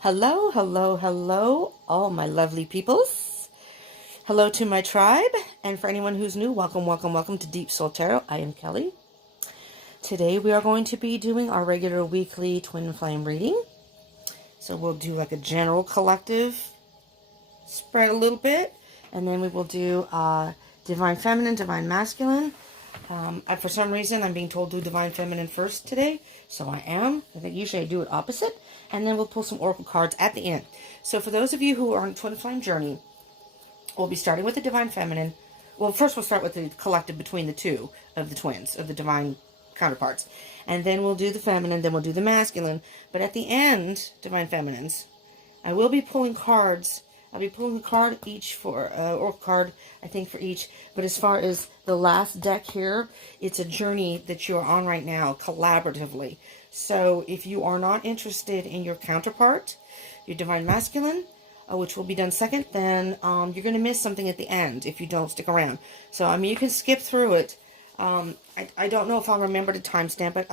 Hello, hello, hello, all my lovely peoples. Hello to my tribe, and for anyone who's new, welcome, welcome, welcome to Deep Soul Tarot. I am Kelly. Today we are going to be doing our regular weekly twin flame reading. So we'll do like a general collective spread a little bit, and then we will do Divine Feminine, Divine Masculine. For some reason, I'm being told to do Divine Feminine first today, so I am. I think usually I do it opposite, and then we'll pull some Oracle cards at the end. So for those of you who are on a Twin Flame journey, we'll be starting with the Divine Feminine. Well, first we'll start with the collective between the two of the twins, of the Divine counterparts. And then we'll do the Feminine, then we'll do the Masculine. But at the end, Divine Feminines, I will be pulling cards. I'll be pulling a card each for, or card, I think, for each. But as far as the last deck here, it's a journey that you're on right now, collaboratively. So if you are not interested in your counterpart, your Divine Masculine, which will be done second, then you're going to miss something at the end if you don't stick around. So, I mean, you can skip through it. I don't know if I'll remember to timestamp it.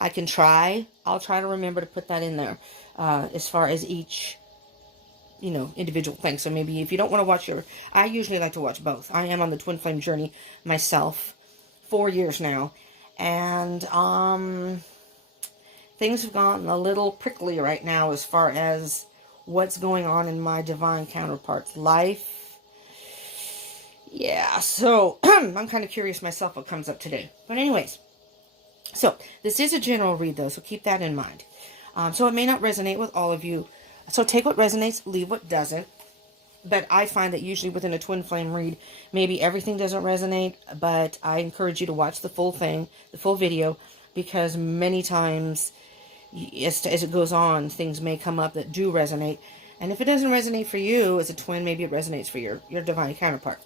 I can try. I'll try to remember to put that in there as far as each individual thing. So maybe if you don't want to watch I usually like to watch both. I am on the Twin Flame journey myself, 4 years now, and things have gotten a little prickly right now as far as what's going on in my divine counterpart's life. Yeah, so I'm kind of curious myself what comes up today. But anyways, so this is a general read though, so keep that in mind. So it may not resonate with all of you. So take what resonates, leave what doesn't. But I find that usually within a twin flame read, maybe everything doesn't resonate, but I encourage you to watch the full thing, the full video, because many times as it goes on, things may come up that do resonate. And if it doesn't resonate for you as a twin, maybe it resonates for your divine counterpart.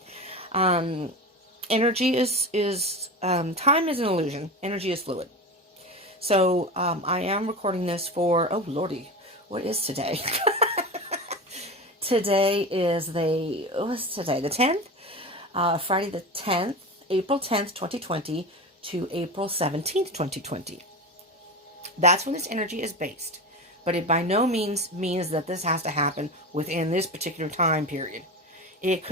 Energy is time is an illusion. Energy is fluid. So I am recording this for, oh lordy, what is today? Today is what's today? The 10th? Friday the 10th, April 10th, 2020 to April 17th, 2020. That's when this energy is based. But it by no means means that this has to happen within this particular time period.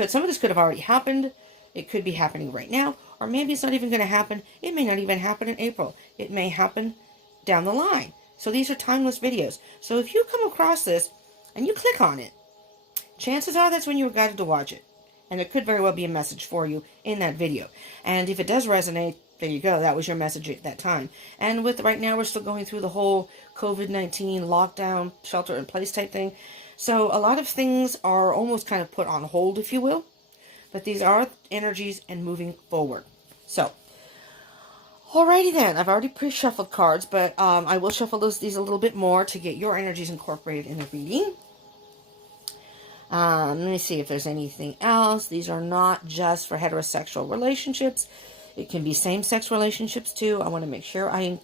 Some of this could have already happened. It could be happening right now. Or maybe it's not even going to happen. It may not even happen in April. It may happen down the line. So these are timeless videos. So if you come across this and you click on it, chances are that's when you were guided to watch it. And it could very well be a message for you in that video. And if it does resonate, there you go. That was your message at that time. And with right now, we're still going through the whole COVID-19 lockdown, shelter-in-place type thing. So a lot of things are almost kind of put on hold, if you will. But these are energies and moving forward. So, alrighty then. I've already pre-shuffled cards, but I will shuffle these a little bit more to get your energies incorporated in the reading. Let me see if there's anything else. These are not just for heterosexual relationships. It can be same-sex relationships too. I want to make sure I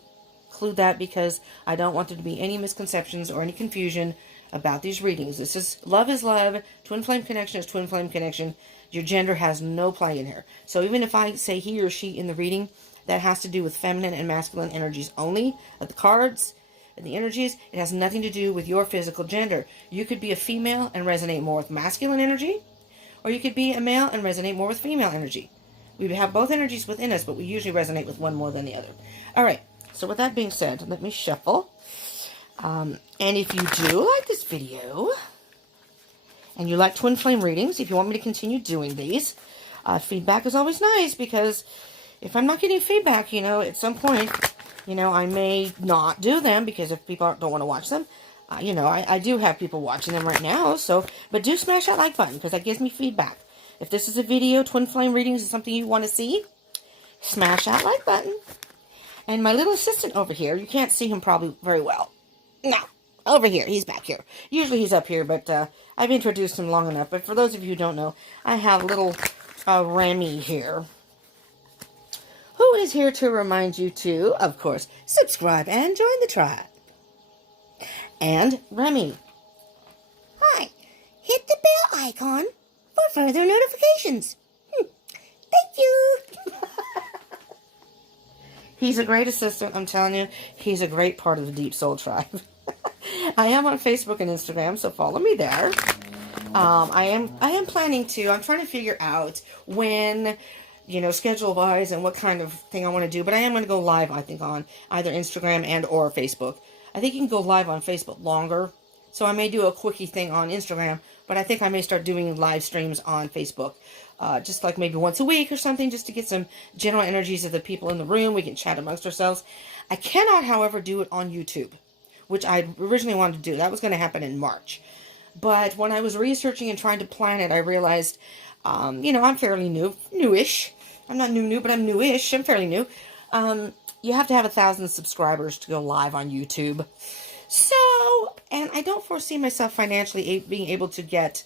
include that because I don't want there to be any misconceptions or any confusion about these readings. This is love, twin flame connection is twin flame connection. Your gender has no play in here. So even if I say he or she in the reading, that has to do with feminine and masculine energies only. But the cards and the energies, it has nothing to do with your physical gender. You could be a female and resonate more with masculine energy, or you could be a male and resonate more with female energy. We have both energies within us, but we usually resonate with one more than the other. All right, so with that being said, let me shuffle. And if you do like this video, and you like twin flame readings, if you want me to continue doing these, feedback is always nice, because if I'm not getting feedback, at some point, I may not do them, because if people don't want to watch them, I do have people watching them right now, but do smash that like button, because that gives me feedback. If this is a video, twin flame readings is something you want to see, smash that like button. And my little assistant over here, you can't see him probably very well. No, over here, he's back here. Usually he's up here, but I've introduced him long enough. But for those of you who don't know, I have little Remy here, who is here to remind you to, of course, subscribe and join the tribe. And Remy, hi, hit the bell icon for further notifications. Thank you. He's a great assistant, I'm telling you. He's a great part of the Deep Soul tribe. I am on Facebook and Instagram, so follow me there. I am planning to, I'm trying to figure out when, schedule-wise and what kind of thing I want to do, but I am going to go live, I think, on either Instagram and or Facebook. I think you can go live on Facebook longer, so I may do a quickie thing on Instagram, but I think I may start doing live streams on Facebook, just like maybe once a week or something, just to get some general energies of the people in the room. We can chat amongst ourselves. I cannot, however, do it on YouTube, which I originally wanted to do. That was going to happen in March. But when I was researching and trying to plan it, I realized, I'm fairly newish. I'm not new, but I'm newish. I'm fairly new. You have to have 1,000 subscribers to go live on YouTube. So, and I don't foresee myself financially being able to get,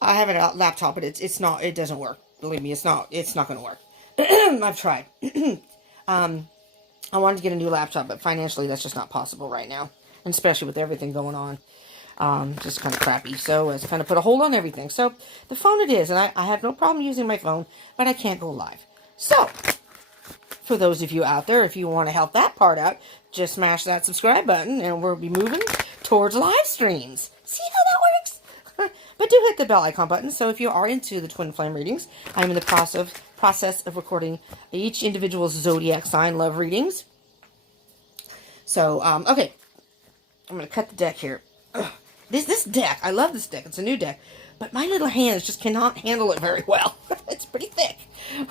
I have a laptop, but it doesn't work. Believe me, it's not going to work. I've tried. I wanted to get a new laptop, but financially that's just not possible right now. And especially with everything going on. Just kind of crappy. So it's kind of put a hold on everything. So the phone it is, and I have no problem using my phone, but I can't go live. So for those of you out there, if you want to help that part out, just smash that subscribe button and we'll be moving towards live streams. See how that works? But do hit the bell icon button. So if you are into the twin flame readings, I'm in the process of recording each individual zodiac sign love readings. So, okay. I'm going to cut the deck here. This deck, I love this deck. It's a new deck. But my little hands just cannot handle it very well. It's pretty thick.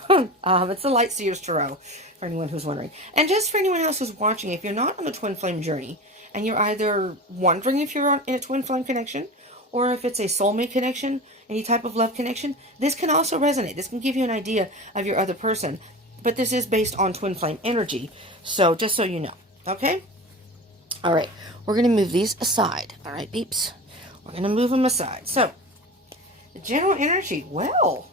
It's the Light Seers Tarot, for anyone who's wondering. And just for anyone else who's watching, if you're not on a twin flame journey, and you're either wondering if you're in a twin flame connection, or if it's a soulmate connection, any type of love connection, this can also resonate. This can give you an idea of your other person. But this is based on twin flame energy. So, just so you know. Okay? All right. We're going to move these aside. All right, beeps. We're going to move them aside. So, the general energy. Well,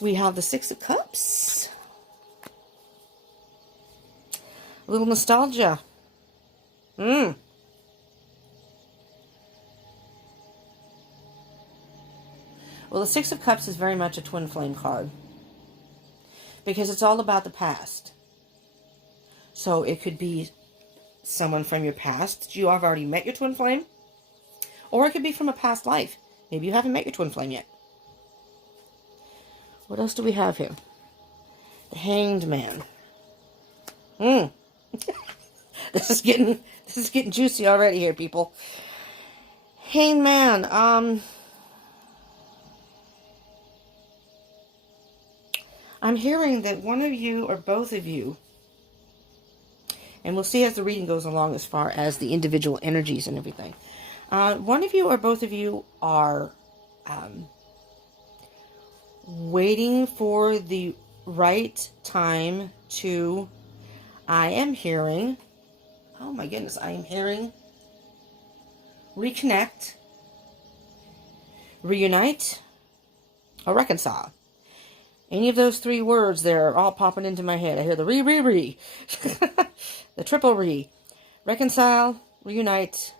we have the Six of Cups. A little nostalgia. Well, the Six of Cups is very much a twin flame card. Because it's all about the past. So it could be someone from your past that you have already met your twin flame. Or it could be from a past life. Maybe you haven't met your twin flame yet. What else do we have here? The Hanged Man. This is getting juicy already here, people. Hanged Man. I'm hearing that one of you or both of you, and we'll see as the reading goes along as far as the individual energies and everything. One of you or both of you are waiting for the right time to, I am hearing, oh my goodness, I am hearing reconnect, reunite, or reconcile. Any of those three words there are all popping into my head. I hear the re. The triple re. Reconcile, reunite.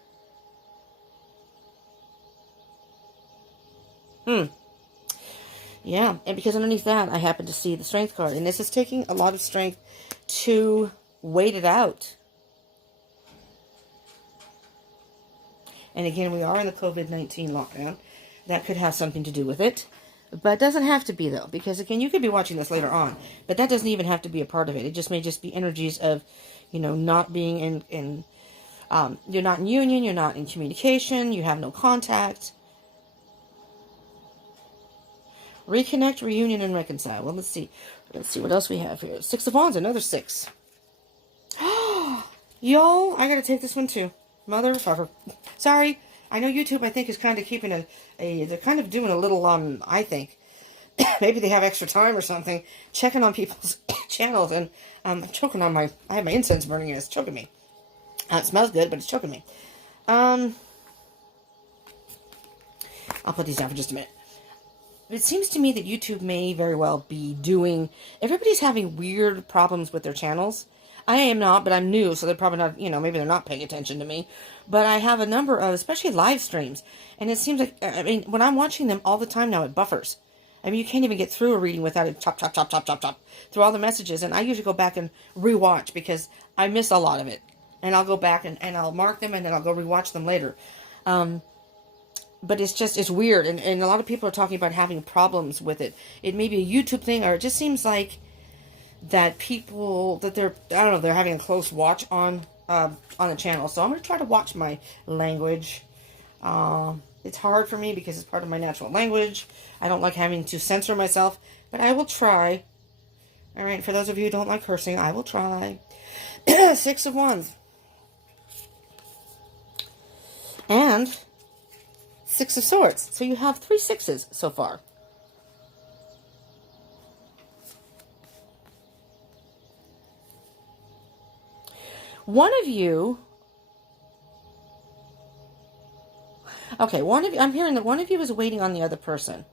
Yeah, and because underneath that, I happen to see the Strength card. And this is taking a lot of strength to wait it out. And again, we are in the COVID-19 lockdown. That could have something to do with it. But it doesn't have to be, though. Because, again, you could be watching this later on. But that doesn't even have to be a part of it. It just may just be energies of, not being in you're not in union, you're not in communication, you have no contact. Reconnect, reunion, and reconcile. Well, let's see. Let's see what else we have here. Six of Wands, another 6. Y'all, I gotta take this one too. Motherfucker. Sorry. I know YouTube, I think, is kind of keeping they're kind of doing a little, I think, maybe they have extra time or something, checking on people's channels, and I'm choking on I have my incense burning and it's choking me. It smells good, but it's choking me. I'll put these down for just a minute. It seems to me that YouTube may very well be doing, everybody's having weird problems with their channels. I am not, but I'm new, so they're probably not, maybe they're not paying attention to me. But I have a number of, especially live streams, and it seems like, when I'm watching them all the time now, it buffers. I mean, you can't even get through a reading without it chop, chop, chop, chop, chop, chop through all the messages. And I usually go back and rewatch because I miss a lot of it. And I'll go back and I'll mark them and then I'll go rewatch them later. But it's weird. And a lot of people are talking about having problems with it. It may be a YouTube thing, or it just seems like that people, that they're having a close watch on the channel. So I'm going to try to watch my language. It's hard for me because it's part of my natural language. I don't like having to censor myself, but I will try. All right, for those of you who don't like cursing, I will try. 6 of Wands. And 6 of Swords. So you have 3 sixes so far. One of you... Okay, I'm hearing that one of you is waiting on the other person.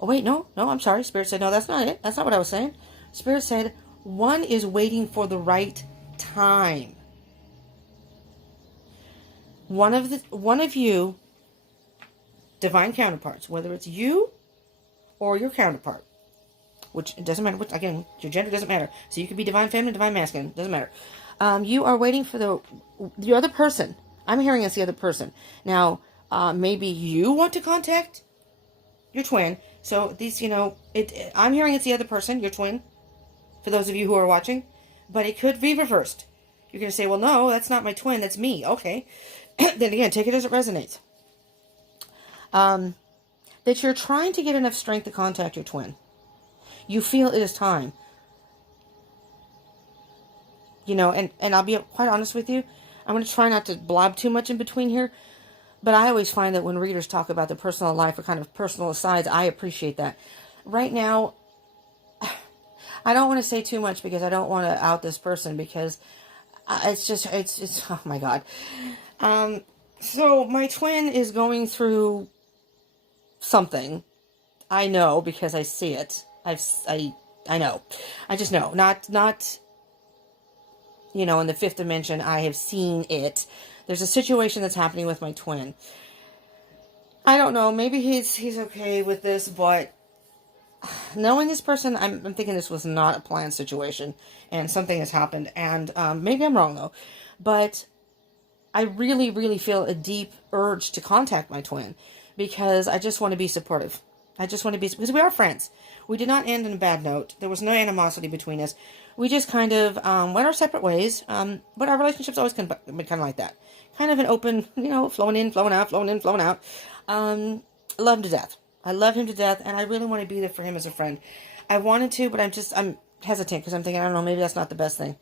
Oh, wait, no, I'm sorry. Spirit said, no, that's not it. That's not what I was saying. Spirit said, one is waiting for the right time. One of you, divine counterparts, whether it's you or your counterpart, which it doesn't matter, again, your gender doesn't matter. So you could be divine feminine, divine masculine, doesn't matter. You are waiting for the other person. I'm hearing it's the other person. Now, maybe you want to contact your twin. So these, I'm hearing it's the other person, your twin, for those of you who are watching. But it could be reversed. You're going to say, well, no, that's not my twin, that's me. Okay. Then again, take it as it resonates. That you're trying to get enough strength to contact your twin. You feel it is time. And I'll be quite honest with you. I'm going to try not to blob too much in between here. But I always find that when readers talk about their personal life or kind of personal asides, I appreciate that. Right now, I don't want to say too much because I don't want to out this person because it's oh my God. So my twin is going through something. I know because I see it. I know. I just know. Not in the 5th dimension, I have seen it. There's a situation that's happening with my twin. I don't know. Maybe he's okay with this, but knowing this person, I'm thinking this was not a planned situation, and something has happened. And maybe I'm wrong though, but I really, really feel a deep urge to contact my twin because I just want to be supportive. I just want to be, because we are friends. We did not end on a bad note. There was no animosity between us. We just kind of went our separate ways. But our relationship's always been kind of like that. Kind of an open, flowing in, flowing out, flowing in, flowing out. I love him to death. I love him to death, and I really want to be there for him as a friend. I wanted to, but I'm hesitant because I'm thinking, I don't know, maybe that's not the best thing.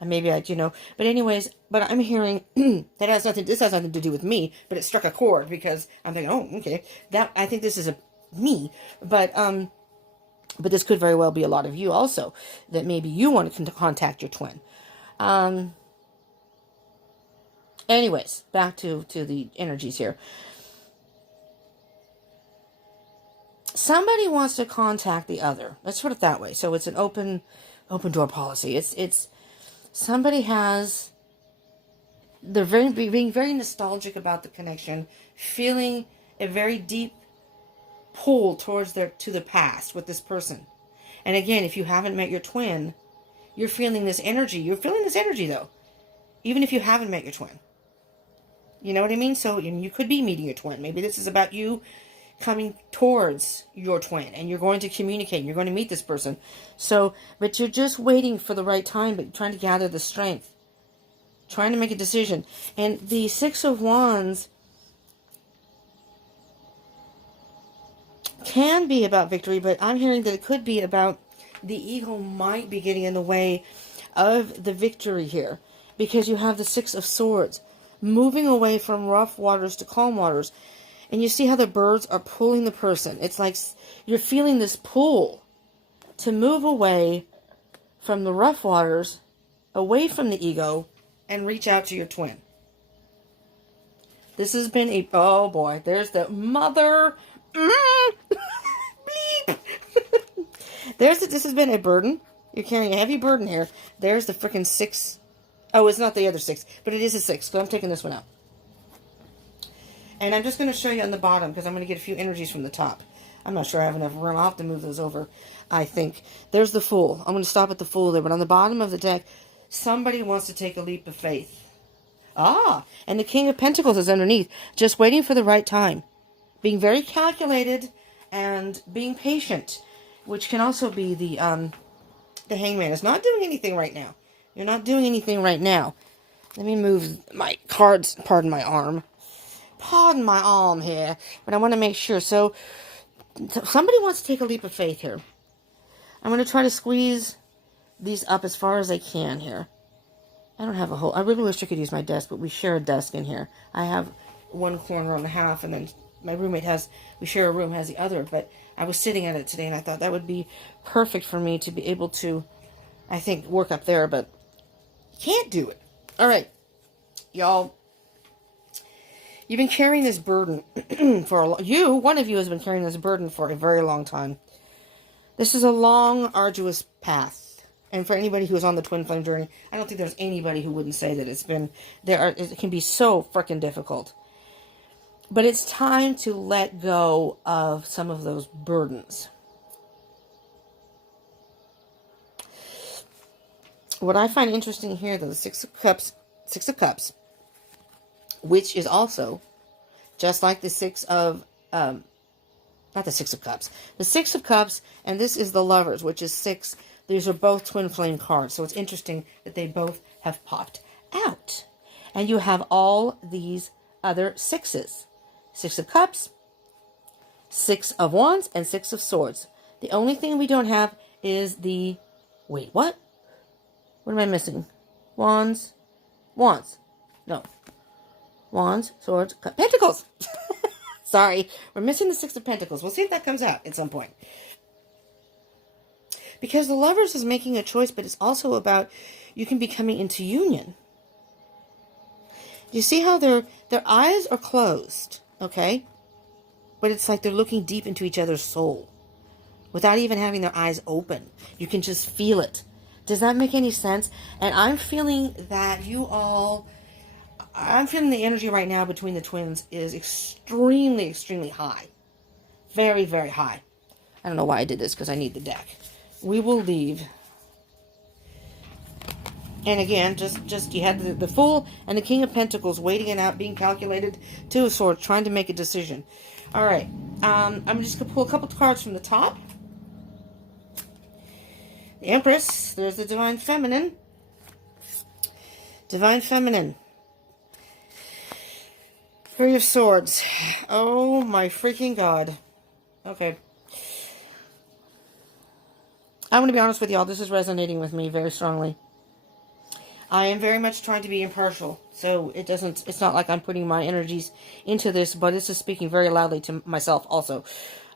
And maybe but anyways, but I'm hearing this has nothing to do with me, but it struck a chord because I'm thinking, oh, okay, I think this is me, but this could very well be a lot of you also, that maybe you want to contact your twin. Anyways, back to the energies here. Somebody wants to contact the other. Let's put it that way. So it's an open door policy. It's somebody they're being very nostalgic about the connection, feeling a very deep pull to the past with this person. And again, if you haven't met your twin, you're feeling this energy. You're feeling this energy though, even if you haven't met your twin. You know what I mean? So you could be meeting your twin. Maybe this is about you coming towards your twin and you're going to communicate. You're going to meet this person. So, but you're just waiting for the right time, but trying to gather the strength, trying to make a decision. And the 6 of Wands can be about victory, but I'm hearing that it could be about the ego might be getting in the way of the victory here, because you have the 6 of Swords moving away from rough waters to calm waters. And you see how the birds are pulling the person. It's like you're feeling this pull to move away from the rough waters, away from the ego, and reach out to your twin. This has been oh boy, there's the mother. Bleep. This has been a burden. You're carrying a heavy burden here. There's the freaking 6. Oh, it's not the other 6, but it is a 6. So I'm taking this one out. And I'm just going to show you on the bottom because I'm going to get a few energies from the top. I'm not sure I have enough room. I'll have to move those over, I think. There's the Fool. I'm going to stop at the Fool there. But on the bottom of the deck, somebody wants to take a leap of faith. Ah, and the King of Pentacles is underneath, just waiting for the right time. Being very calculated and being patient, which can also be the Hangman. Is not doing anything right now. You're not doing anything right now. Let me move my cards. Pardon my arm. Pardon my arm here. But I want to make sure. So, somebody wants to take a leap of faith here. I'm going to try to squeeze these up as far as I can here. I don't have a whole... I really wish I could use my desk, but we share a desk in here. I have one corner on the half, and then my roommate has... We share a room, has the other, but I was sitting at it today, and I thought that would be perfect for me to be able to, I think, work up there, but can't do it. All right, y'all. You've been carrying this burden for a long... one of you has been carrying this burden for a very long time. This is a long, arduous path. And for anybody who's on the twin flame journey, I don't think there's anybody who wouldn't say that it's been... It can be so freaking difficult. But it's time to let go of some of those burdens. What I find interesting here, though, the Six of Cups, which is also just like the Six of... not the Six of Cups. The Six of Cups, and this is the Lovers, which is 6... These are both twin flame cards, so it's interesting that they both have popped out. And you have all these other sixes. 6 of Cups, 6 of Wands, and 6 of Swords. The only thing we don't have is the... Wait, what? What am I missing? Wands. No. Wands, Swords, Pentacles. Sorry, we're missing the 6 of Pentacles. We'll see if that comes out at some point. Because the Lovers is making a choice, but it's also about you can be coming into union. You see how their eyes are closed, okay? But it's like they're looking deep into each other's soul without even having their eyes open. You can just feel it. Does that make any sense? And I'm feeling that I'm feeling the energy right now between the twins is extremely, extremely high. Very, very high. I don't know why I did this because I need the deck. We will leave. And again, just you had the Fool and the King of Pentacles waiting it out, being calculated. 2 of Swords, trying to make a decision. All right. I'm just going to pull a couple of cards from the top. The Empress. There's the Divine Feminine. Divine Feminine. 3 of Swords. Oh my freaking God. Okay. I'm going to be honest with y'all. This is resonating with me very strongly. I am very much trying to be impartial. So it's not like I'm putting my energies into this, but this is speaking very loudly to myself also.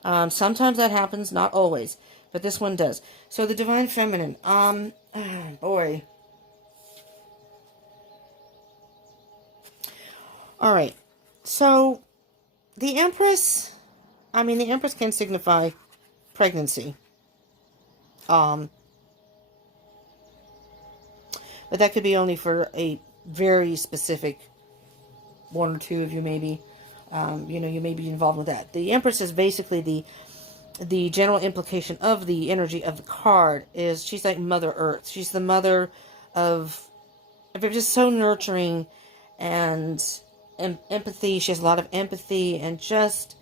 Sometimes that happens, not always. But this one does. So the Divine Feminine. Boy. All right. So the Empress, the Empress can signify pregnancy. But that could be only for a very specific 1 or 2 of you, maybe. You may be involved with that. The Empress is basically the general implication of the energy of the card is she's like Mother Earth. She's the mother of just so nurturing and empathy. She has a lot of empathy and just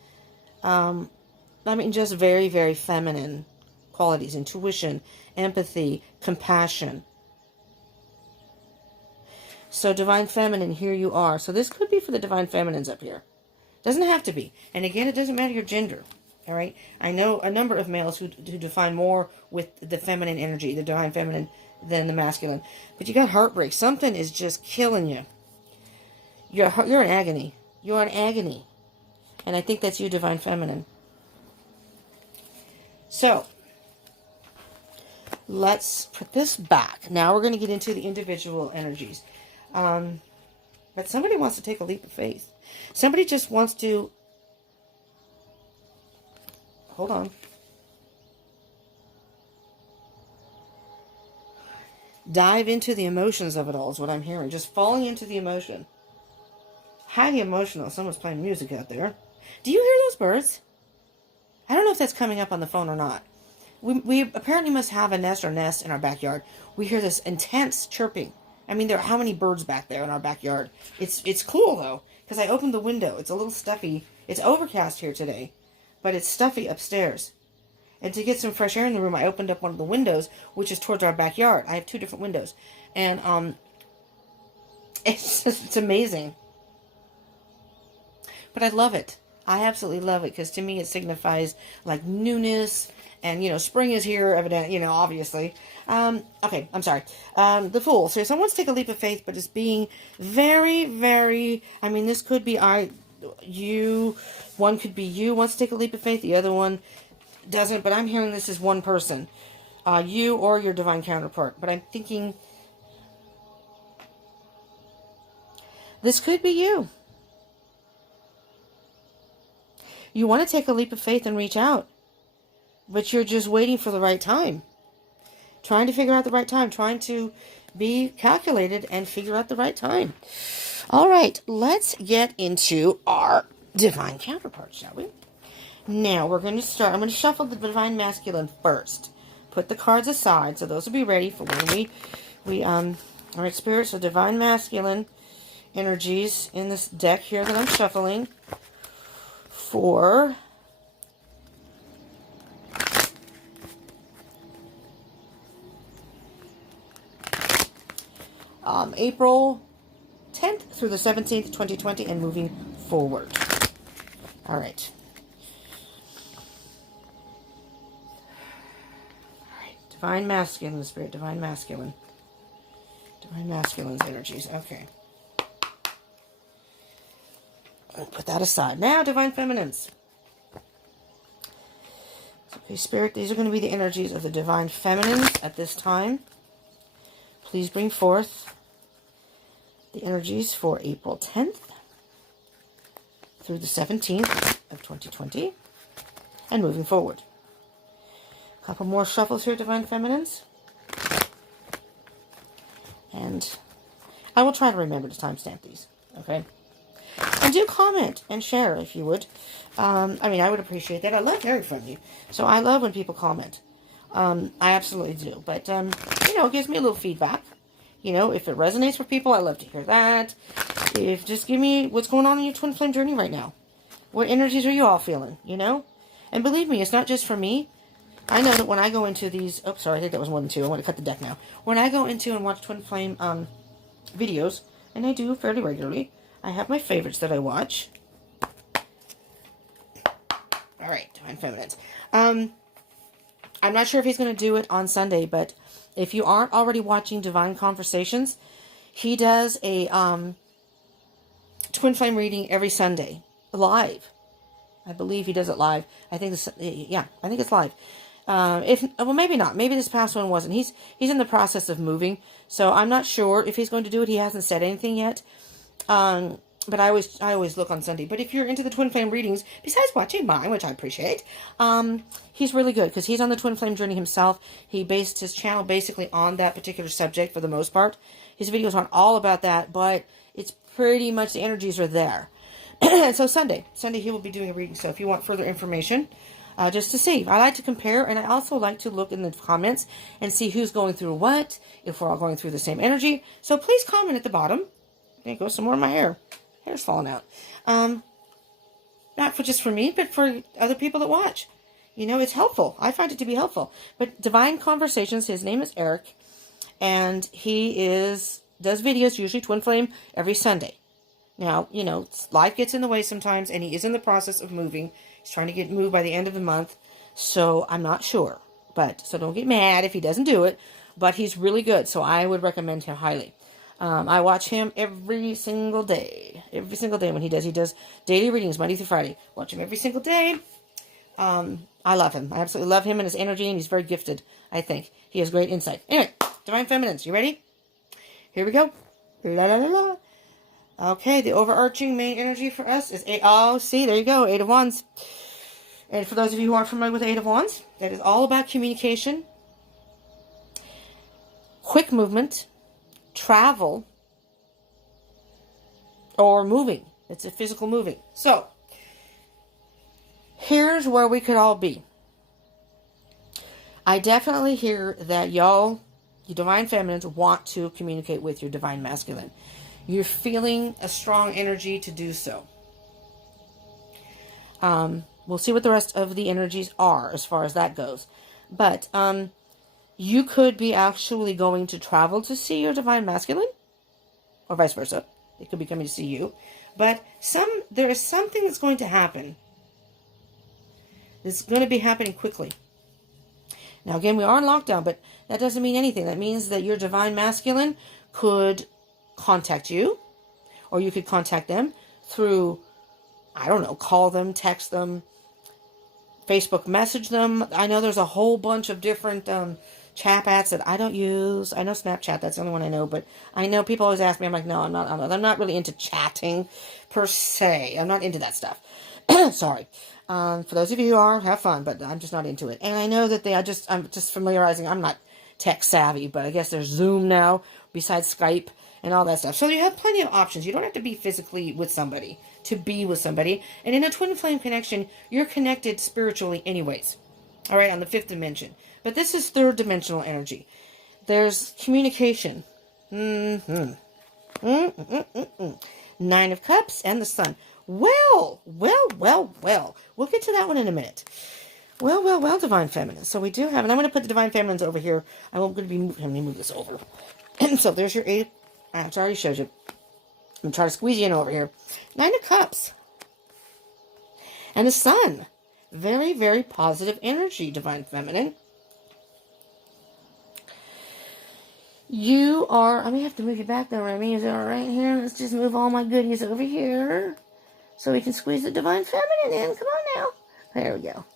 very, very feminine qualities, intuition, empathy, compassion. So Divine Feminine, here you are. So this could be for the Divine Feminines up here. Doesn't have to be. And again, it doesn't matter your gender. All right? I know a number of males who define more with the feminine energy, the Divine Feminine, than the masculine. But you got heartbreak. Something is just killing you. You're in agony. You're in agony. And I think that's you, Divine Feminine. So, let's put this back. Now we're going to get into the individual energies. But somebody wants to take a leap of faith. Somebody just wants to... Hold on. Dive into the emotions of it all is what I'm hearing. Just falling into the emotion. Highly emotional. Someone's playing music out there. Do you hear those birds? I don't know if that's coming up on the phone or not. We apparently must have a nest or nests in our backyard. We hear this intense chirping. I mean, there are how many birds back there in our backyard? It's cool, though, because I opened the window. It's a little stuffy. It's overcast here today, but it's stuffy upstairs. And to get some fresh air in the room, I opened up one of the windows, which is towards our backyard. I have 2 different windows. And it's amazing. But I love it. I absolutely love it, because to me it signifies like newness. And, you know, spring is here, evident, you know, obviously. Okay, I'm sorry. The Fool. So someone wants to take a leap of faith, but it's being very, very, I mean, this could be you. One could be you wants to take a leap of faith. The other one doesn't. But I'm hearing this is one person. You or your divine counterpart. But I'm thinking this could be you. You want to take a leap of faith and reach out. But you're just waiting for the right time. Trying to figure out the right time. Trying to be calculated and figure out the right time. All right. Let's get into our divine counterpart, shall we? Now, we're going to start. I'm going to shuffle the divine masculine first. Put the cards aside. So those will be ready for when we our experience of divine masculine energies in this deck here that I'm shuffling for April 10th through the 17th, 2020, and moving forward. All right. All right. Divine masculine spirit, divine masculine. Divine masculine's energies. Okay. I'll put that aside. Now, divine feminines. Okay, spirit, these are going to be the energies of the divine feminines at this time. Please bring forth the energies for April 10th through the 17th of 2020 and moving forward. A couple more shuffles here, divine feminines. And I will try to remember to timestamp these, okay? And do comment and share if you would. I mean, I would appreciate that. I love hearing from you. So I love when people comment. I absolutely do. But, you know, it gives me a little feedback. You know, if it resonates with people, I love to hear that. Just give me what's going on in your twin flame journey right now. What energies are you all feeling, you know? And believe me, it's not just for me. I know that when I go into these... Oh, sorry, I think that was more than 2. I want to cut the deck now. When I go into and watch twin flame videos, and I do fairly regularly, I have my favorites that I watch. All right, divine feminines. I'm not sure if he's going to do it on Sunday, but if you aren't already watching Divine Conversations, he does a twin flame reading every Sunday, live. I believe he does it live. I think I think it's live. Well, maybe not. Maybe this past one wasn't. He's in the process of moving, so I'm not sure if he's going to do it. He hasn't said anything yet. But I always look on Sunday. But if you're into the twin flame readings, besides watching mine, which I appreciate, he's really good because he's on the twin flame journey himself. He based his channel basically on that particular subject for the most part. His videos aren't all about that, but it's pretty much the energies are there. So Sunday he will be doing a reading. So if you want further information, just to see. I like to compare, and I also like to look in the comments and see who's going through what, if we're all going through the same energy. So please comment at the bottom. There goes some more of my hair. Hair's falling out. Not just for me, but for other people that watch. You know, it's helpful. I find it to be helpful. But Divine Conversations, his name is Eric, and he does videos, usually twin flame, every Sunday. Now, you know, life gets in the way sometimes, and he is in the process of moving. He's trying to get moved by the end of the month, so I'm not sure. So don't get mad if he doesn't do it, but he's really good, so I would recommend him highly. I watch him every single day. Every single day when he does daily readings, Monday through Friday. Watch him every single day. I love him. I absolutely love him and his energy, and he's very gifted, I think. He has great insight. Anyway, Divine Feminines, you ready? Here we go. La la la la. Okay, the overarching main energy for us is see, there you go, 8 of Wands. And for those of you who aren't familiar with 8 of Wands, that is all about communication, quick movement, travel, or moving. It's a physical moving. So, here's where we could all be. I definitely hear that y'all, you divine feminines, want to communicate with your divine masculine. You're feeling a strong energy to do so. We'll see what the rest of the energies are as far as that goes. But you could be actually going to travel to see your divine masculine, or vice versa. It could be coming to see you. But there is something that's going to happen. It's going to be happening quickly. Now, again, we are in lockdown, but that doesn't mean anything. That means that your divine masculine could contact you, or you could contact them through, I don't know, call them, text them, Facebook message them. I know there's a whole bunch of different chat apps that I don't use. I know Snapchat, that's the only one I know, but I know people always ask me, I'm like, no, I'm not really into chatting per se. I'm not into that stuff. Sorry. For those of you who are, have fun, but I'm just not into it. And I know that I'm just familiarizing. I'm not tech savvy, but I guess there's Zoom now, besides Skype and all that stuff. So you have plenty of options. You don't have to be physically with somebody to be with somebody. And in a twin flame connection, you're connected spiritually anyways. All right, on the 5th dimension. But this is 3rd dimensional energy. There's communication. 9 of Cups and the Sun. Well. We'll get to that one in a minute. Well, Divine Feminine. So we do have, and I'm going to put the Divine Feminines over here. I'm going to be moving, let me move this over. So there's your 8. I already showed you. I'm going to try to squeeze you in over here. 9 of Cups. And the Sun. Very, very positive energy, Divine Feminine. You are, I may have to move you back though, Remy. Is it all right here? Let's just move all my goodies over here so we can squeeze the Divine Feminine in. Come on now. There we go.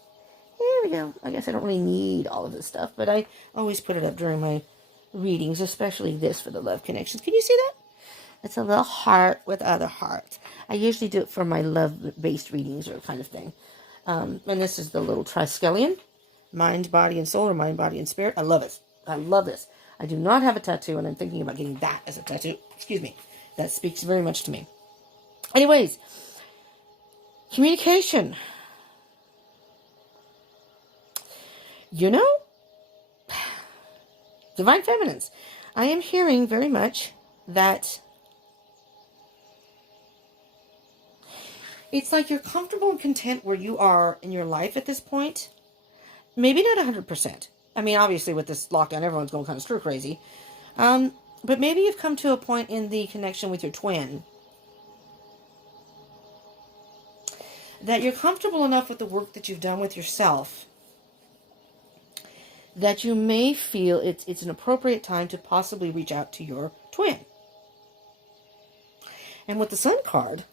Here we go. I guess I don't really need all of this stuff, but I always put it up during my readings, especially this for the love connections. Can you see that? It's a little heart with other hearts. I usually do it for my love-based readings or kind of thing. And this is the little triskelion. Mind, body, and soul, or mind, body, and spirit. I love it. I love this. I do not have a tattoo, and I'm thinking about getting that as a tattoo. Excuse me. That speaks very much to me. Anyways, communication. You know, Divine Feminines, I am hearing very much that it's like you're comfortable and content where you are in your life at this point. Maybe not 100%. I mean, obviously with this lockdown, everyone's going kind of stir crazy. But maybe you've come to a point in the connection with your twin that you're comfortable enough with the work that you've done with yourself that you may feel it's an appropriate time to possibly reach out to your twin. And with the Sun card,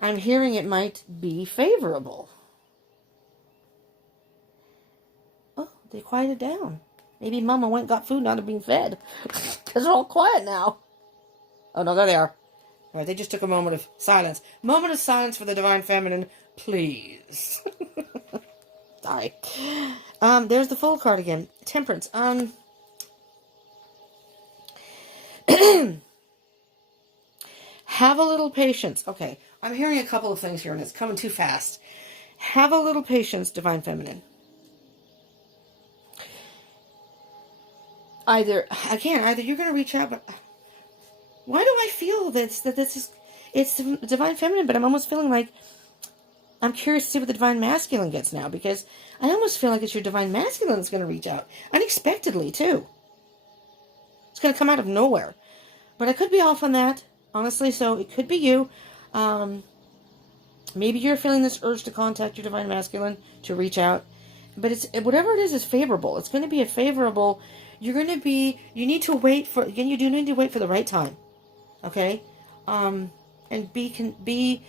I'm hearing it might be favorable. Oh, they quieted down. Maybe Mama went and got food, now they're being fed. Because they're all quiet now. Oh, no, there they are. All right, they just took a moment of silence. Moment of silence for the Divine Feminine, please. Sorry. There's the Fool card again. Temperance. Have a little patience. Okay, I'm hearing a couple of things here, and it's coming too fast. Have a little patience, Divine Feminine. Either you're going to reach out, but why do I feel it's Divine Feminine, but I'm almost feeling like I'm curious to see what the Divine Masculine gets now, because I almost feel like it's your Divine Masculine that's going to reach out. Unexpectedly, too. It's going to come out of nowhere. But I could be off on that, honestly, so it could be you. Maybe you're feeling this urge to contact your Divine Masculine, to reach out. But whatever it is favorable. It's going to be a favorable... you need to wait for... again, you do need to wait for the right time. Okay? And be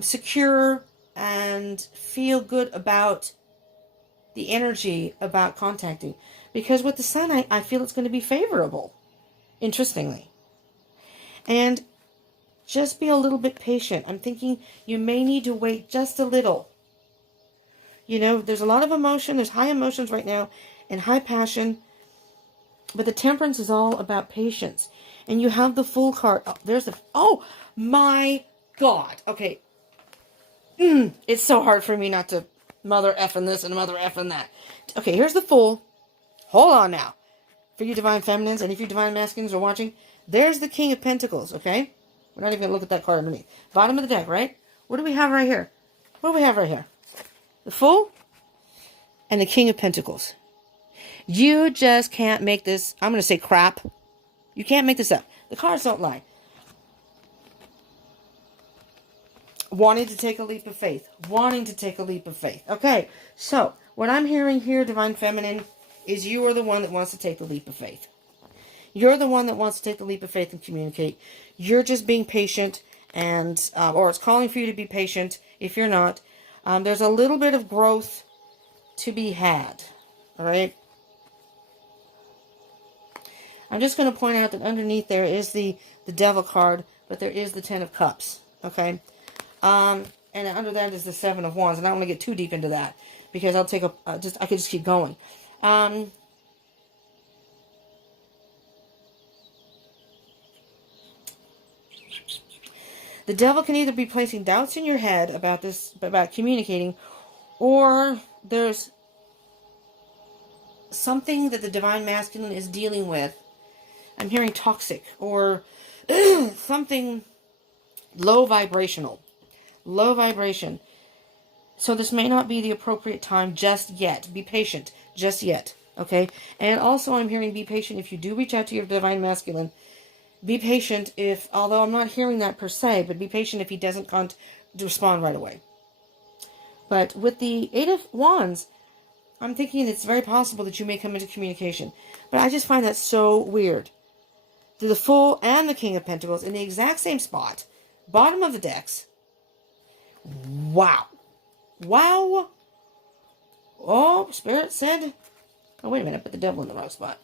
secure and feel good about the energy about contacting. Because with the Sun, I feel it's going to be favorable. Interestingly. And just be a little bit patient. I'm thinking you may need to wait just a little. You know, there's a lot of emotion. There's high emotions right now and high passion. But the Temperance is all about patience. And you have the Fool card. Oh, there's the... oh, my God. Okay. It's so hard for me not to mother effing this and mother effing that. Okay, here's the Fool. Hold on now. For you Divine Feminines, and if you Divine Masculines are watching, there's the King of Pentacles, okay? We're not even going to look at that card underneath. Bottom of the deck, right? What do we have right here? What do we have right here? The Fool and the King of Pentacles. You just can't make this, I'm going to say crap. You can't make this up. The cards don't lie. Wanting to take a leap of faith. Wanting to take a leap of faith. Okay, so what I'm hearing here, Divine Feminine, is you are the one that wants to take the leap of faith. You're the one that wants to take the leap of faith and communicate. You're just being patient, and or it's calling for you to be patient. If you're not, there's a little bit of growth to be had. All right. I'm just going to point out that underneath there is the Devil card, but there is the Ten of Cups. Okay. And under that is the Seven of Wands, and I don't want to get too deep into that because I'll take I could just keep going. The Devil can either be placing doubts in your head about this, about communicating, or there's something that the Divine Masculine is dealing with. I'm hearing toxic or something low vibrational. Low vibration. So this may not be the appropriate time just yet. Be patient just yet. Okay? And also I'm hearing be patient if you do reach out to your Divine Masculine. Be patient if, although I'm not hearing that per se, but be patient if he doesn't respond right away. But with the Eight of Wands, I'm thinking it's very possible that you may come into communication. But I just find that so weird. The Fool and the King of Pentacles in the exact same spot. Bottom of the decks. Wow. Wow. Oh, Spirit said... Oh, wait a minute. I put the Devil in the wrong spot.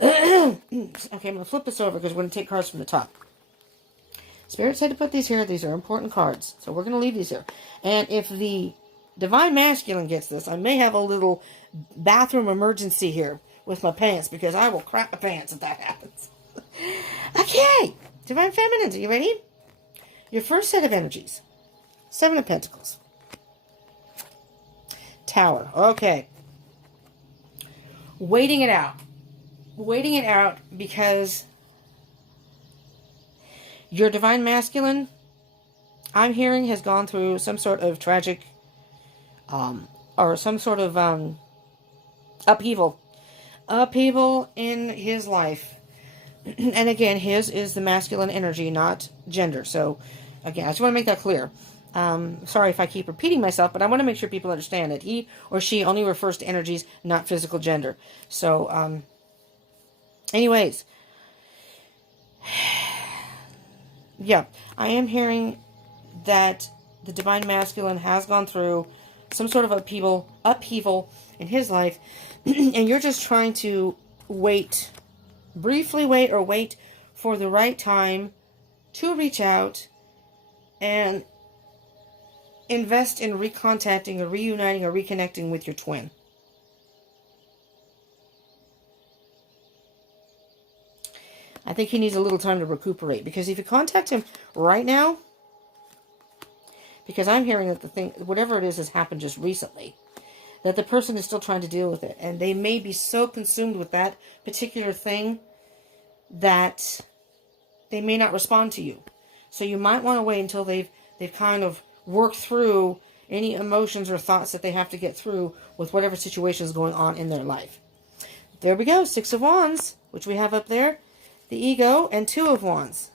Okay, I'm going to flip this over because we're going to take cards from the top. Spirit said to put these here. These are important cards. So we're going to leave these here. And if the Divine Masculine gets this, I may have a little bathroom emergency here with my pants because I will crap my pants if that happens. Okay, Divine Feminines, are you ready? Your first set of energies. Seven of Pentacles. Tower. Okay. Waiting it out. Waiting it out because your Divine Masculine, I'm hearing, has gone through some sort of tragic or some sort of upheaval in his life. And again, his is the masculine energy, not gender. So again, I just want to make that clear. Sorry if I keep repeating myself, but I want to make sure people understand that he or she only refers to energies, not physical gender. So anyways, yeah, I am hearing that the Divine Masculine has gone through some sort of upheaval in his life, and you're just trying to briefly wait for the right time to reach out and invest in recontacting or reuniting or reconnecting with your twin. I think he needs a little time to recuperate, because if you contact him right now, because I'm hearing that the thing, whatever it is, has happened just recently, that the person is still trying to deal with it, and they may be so consumed with that particular thing that they may not respond to you. So you might want to wait until they've kind of worked through any emotions or thoughts that they have to get through with whatever situation is going on in their life. There we go. Six of Wands, which we have up there. The Ego, and Two of Wands.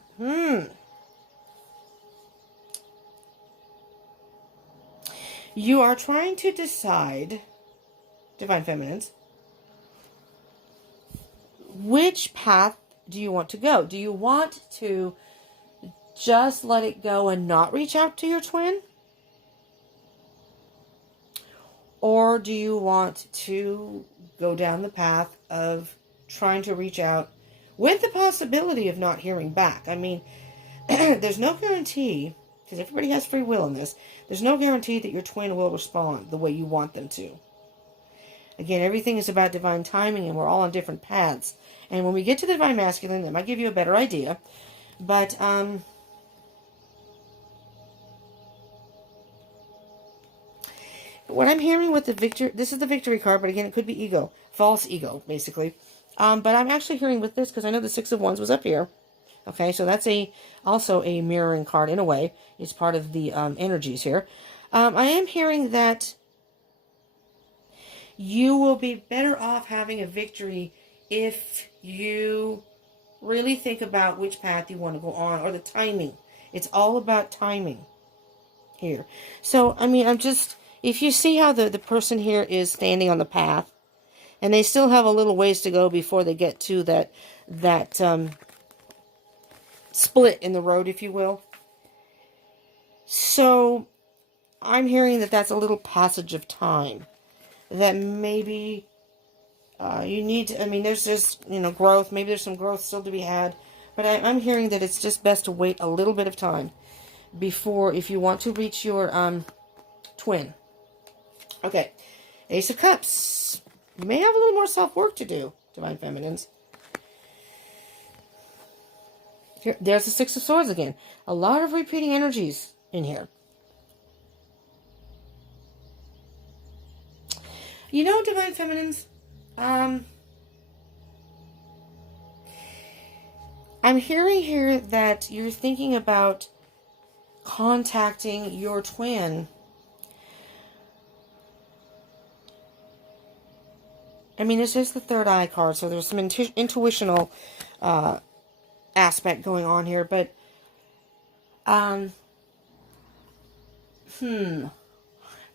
You are trying to decide, Divine Feminines, which path do you want to go? Do you want to just let it go and not reach out to your twin? Or do you want to go down the path of trying to reach out with the possibility of not hearing back? I mean, there's no guarantee, because everybody has free will in this, there's no guarantee that your twin will respond the way you want them to. Again, everything is about divine timing, and we're all on different paths. And when we get to the Divine Masculine, that might give you a better idea. But What I'm hearing with the victory, this is the victory card, but again, it could be ego. False ego, basically. But I'm actually hearing with this, because I know the Six of Wands was up here. Okay, so that's also a mirroring card in a way. It's part of the energies here. I am hearing that you will be better off having a victory if you really think about which path you want to go on, or the timing. It's all about timing here. So, I mean, if you see how the person here is standing on the path, and they still have a little ways to go before they get to that split in the road, if you will. So, I'm hearing that that's a little passage of time. That maybe you need to, I mean, there's just, growth. Maybe there's some growth still to be had. But I'm hearing that it's just best to wait a little bit of time before, if you want to reach your twin. Okay. Ace of Cups. You may have a little more self-work to do, Divine Feminines. There's the Six of Swords again. A lot of repeating energies in here. Divine Feminines, I'm hearing here that you're thinking about contacting your twin. I mean, this is the third eye card, so there's some intuitional aspect going on here, but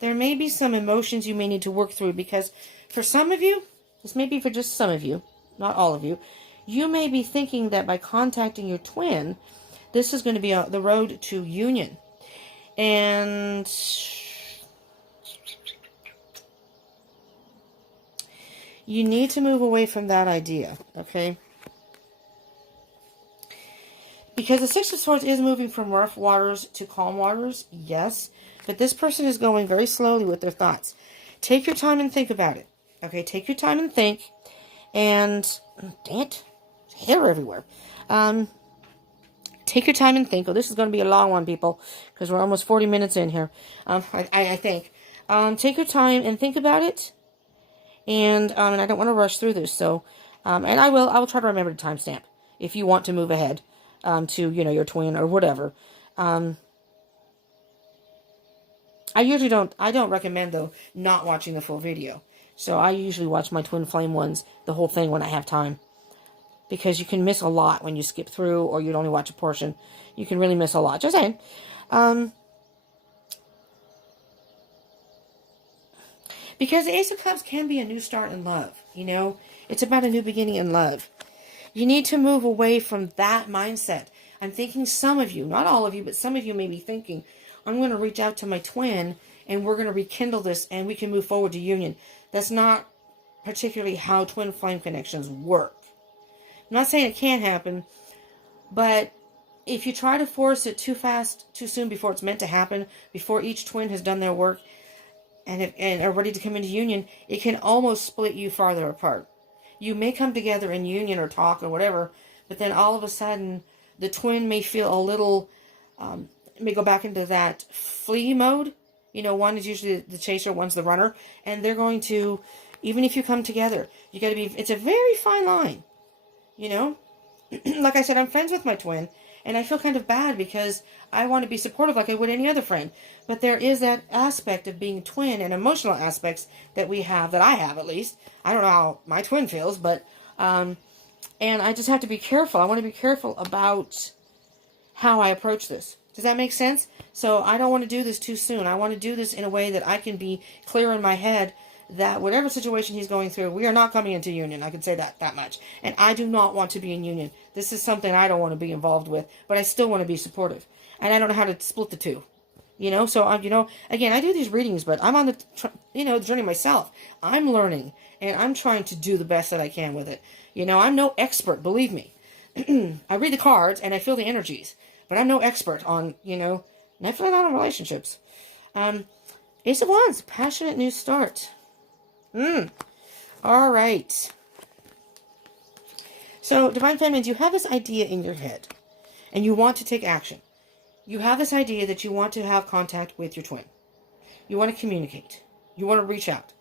there may be some emotions you may need to work through, because for some of you, this may be for just some of you, not all of you, you may be thinking that by contacting your twin, this is going to be the road to union. And you need to move away from that idea, okay? Because the Six of Swords is moving from rough waters to calm waters, yes. But this person is going very slowly with their thoughts. Take your time and think about it. Okay, take your time and think. And, dang it, there's hair everywhere. Take your time and think. Oh, this is going to be a long one, people, because we're almost 40 minutes in here, I think. Take your time and think about it. And I don't want to rush through this, so, and I will try to remember to timestamp if you want to move ahead to, your twin or whatever. I don't recommend, though, not watching the full video. So I usually watch my twin flame ones, the whole thing, when I have time. Because you can miss a lot when you skip through, or you'd only watch a portion. You can really miss a lot. Just saying. Because the Ace of Cups can be a new start in love, It's about a new beginning in love. You need to move away from that mindset. I'm thinking some of you, not all of you, but some of you may be thinking, I'm going to reach out to my twin, and we're going to rekindle this, and we can move forward to union. That's not particularly how twin flame connections work. I'm not saying it can't happen, but if you try to force it too fast, too soon, before it's meant to happen, before each twin has done their work and are ready to come into union, it can almost split you farther apart. You may come together in union or talk or whatever, but then all of a sudden, the twin may feel a little, may go back into that flee mode. One is usually the chaser, one's the runner, and they're going to, even if you come together, you got to be, it's a very fine line, Like I said, I'm friends with my twin, and I feel kind of bad because I want to be supportive like I would any other friend. But there is that aspect of being twin and emotional aspects that we have, that I have at least. I don't know how my twin feels, but, and I just have to be careful. I want to be careful about how I approach this. Does that make sense? So I don't want to do this too soon. I want to do this in a way that I can be clear in my head that whatever situation he's going through, we are not coming into union. I can say that much. And I do not want to be in union. This is something I don't want to be involved with, but I still want to be supportive. And I don't know how to split the two. So, again, I do these readings, but I'm on the journey myself. I'm learning, and I'm trying to do the best that I can with it. I'm no expert, believe me. I read the cards, and I feel the energies, but I'm no expert on, definitely not on relationships. Ace of Wands, passionate new start. All right. So, Divine Feminines, you have this idea in your head, and you want to take action. You have this idea that you want to have contact with your twin. You want to communicate. You want to reach out.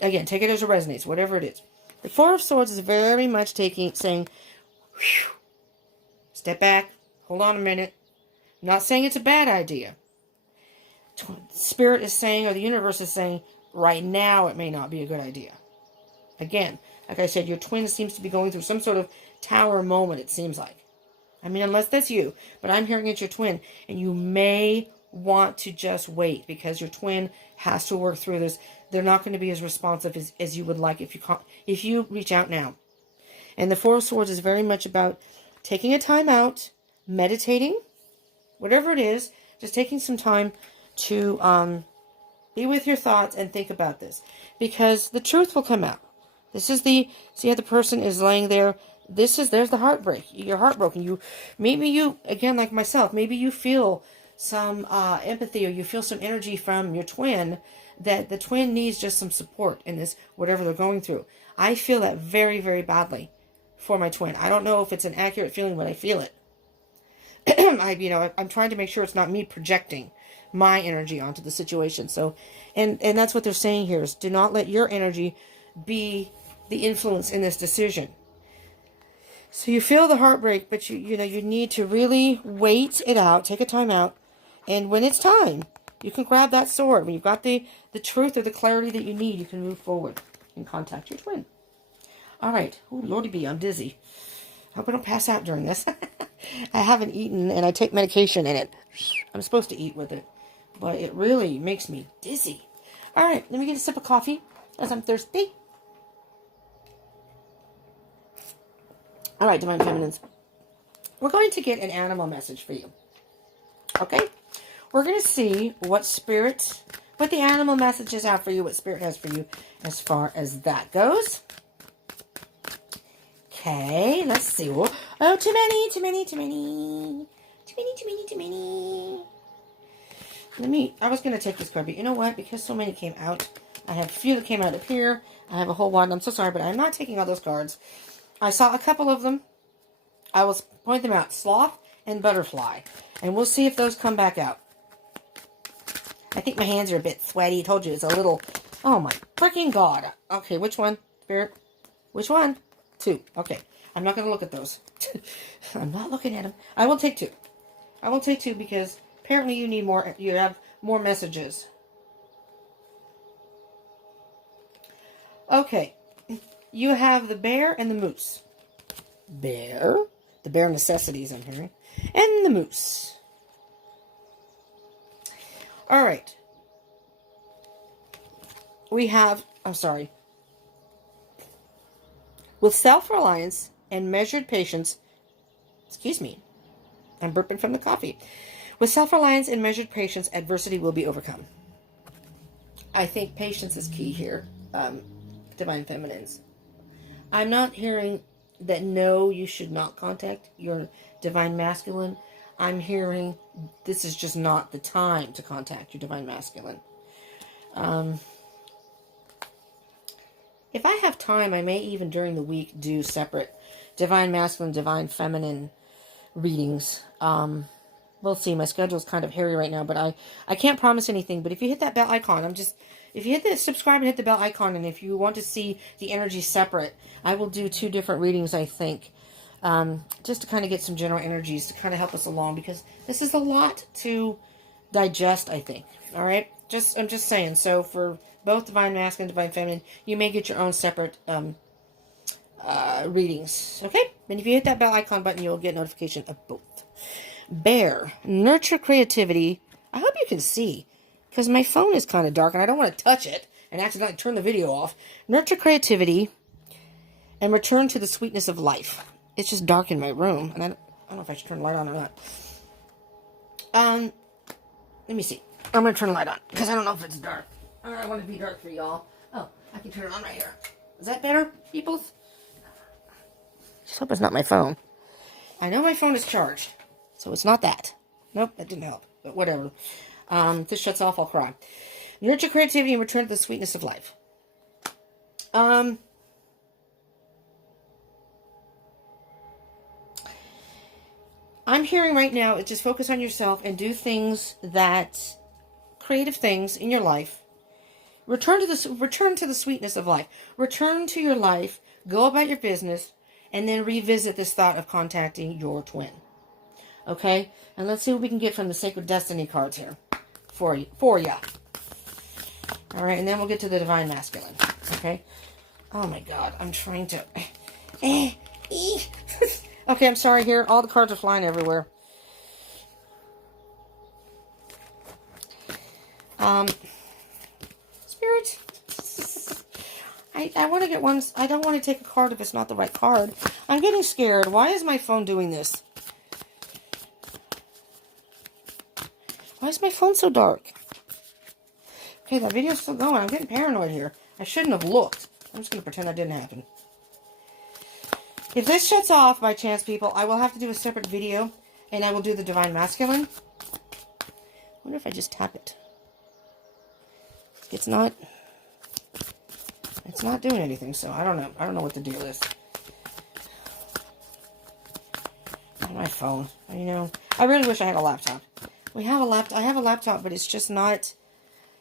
Again, take it as it resonates, whatever it is. The Four of Swords is very much saying, whew, step back, hold on a minute. I'm not saying it's a bad idea. Spirit is saying, or the universe is saying, right now it may not be a good idea. Again, like I said, your twin seems to be going through some sort of tower moment, it seems like. I mean, unless that's you, but I'm hearing it's your twin, and you may want to just wait because your twin has to work through this. They're not going to be as responsive as you would like if you reach out now. And the Four of Swords is very much about taking a time out, meditating, whatever it is, just taking some time to be with your thoughts and think about this. Because the truth will come out. This is see how the person is laying there. There's the heartbreak. You're heartbroken. Maybe you, again, like myself, maybe you feel some empathy or you feel some energy from your twin, that the twin needs just some support in this, whatever they're going through. I feel that very, very badly for my twin. I don't know if it's an accurate feeling, but I feel it. I'm trying to make sure it's not me projecting my energy onto the situation. So, and that's what they're saying here is do not let your energy be the influence in this decision. So you feel the heartbreak, but you need to really wait it out, take a time out, and when it's time, you can grab that sword. When you've got the truth or the clarity that you need, you can move forward and contact your twin. All right. Oh, Lordy B, I'm dizzy. I hope I don't pass out during this. I haven't eaten, and I take medication in it. I'm supposed to eat with it, but it really makes me dizzy. All right, let me get a sip of coffee as I'm thirsty. All right, Divine Feminines. We're going to get an animal message for you. Okay? We're going to see what the animal messages have for you, what Spirit has for you as far as that goes. Okay, let's see. Oh, too many. I was going to take this card, but you know what? Because so many came out, I have a few that came out up here. I have a whole one. I'm so sorry, but I'm not taking all those cards. I saw a couple of them. I will point them out. Sloth and Butterfly. And we'll see if those come back out. I think my hands are a bit sweaty. I told you it's a little... Oh my freaking God. Okay, which one? Spirit? Which one? 2. Okay. I'm not going to look at those. I'm not looking at them. I will take 2. I will take 2 because apparently you need more. You have more messages. Okay. You have the bear and the moose. Bear. The bare necessities I'm hearing. And the moose. All right. We have... I'm sorry. With self-reliance and measured patience... Excuse me. I'm burping from the coffee. With self-reliance and measured patience, adversity will be overcome. I think patience is key here, Divine Feminines. I'm not hearing that no, you should not contact your Divine Masculine. I'm hearing this is just not the time to contact your Divine Masculine. If I have time, I may even during the week do separate Divine Masculine, Divine Feminine readings. We'll see. My schedule's kind of hairy right now, but I can't promise anything. But if you hit that bell icon, if you hit the subscribe and hit the bell icon, and if you want to see the energy separate, I will do 2 different readings, I think, just to kind of get some general energies to kind of help us along, because this is a lot to digest, I think. All right? I'm just saying. So for both Divine Masculine and Divine Feminine, you may get your own separate readings. Okay? And if you hit that bell icon button, you'll get notification of both. Bear. Nurture creativity. I hope you can see, because my phone is kind of dark and I don't want to touch it and accidentally turn the video off. Nurture creativity and return to the sweetness of life. It's just dark in my room, and I don't know if I should turn the light on or not. Let me see. I'm going to turn the light on, because I don't know if it's dark. I want it to be dark for y'all. Oh, I can turn it on right here. Is that better, peoples? Just hope it's not my phone. I know my phone is charged, so it's not that. Nope, that didn't help, but whatever. If this shuts off, I'll cry. Nurture creativity and return to the sweetness of life. I'm hearing right now, just focus on yourself and do things creative things in your life, Return to the sweetness of life. Return to your life. Go about your business. And then revisit this thought of contacting your twin. Okay? And let's see what we can get from the Sacred Destiny cards here. For you. Alright, and then we'll get to the Divine Masculine. Okay? Oh my god, I'm trying to... Okay, I'm sorry here. All the cards are flying everywhere. Spirit. I want to get one. I don't want to take a card if it's not the right card. I'm getting scared. Why is my phone doing this? Why is my phone so dark? Okay, that video's still going. I'm getting paranoid here. I shouldn't have looked. I'm just going to pretend that didn't happen. If this shuts off by chance, people, I will have to do a separate video, and I will do the Divine Masculine. I wonder if I just tap it. It's not doing anything, so I don't know. I don't know what the deal is. My phone, you know. I really wish I had a laptop. I have a laptop, but it's just not...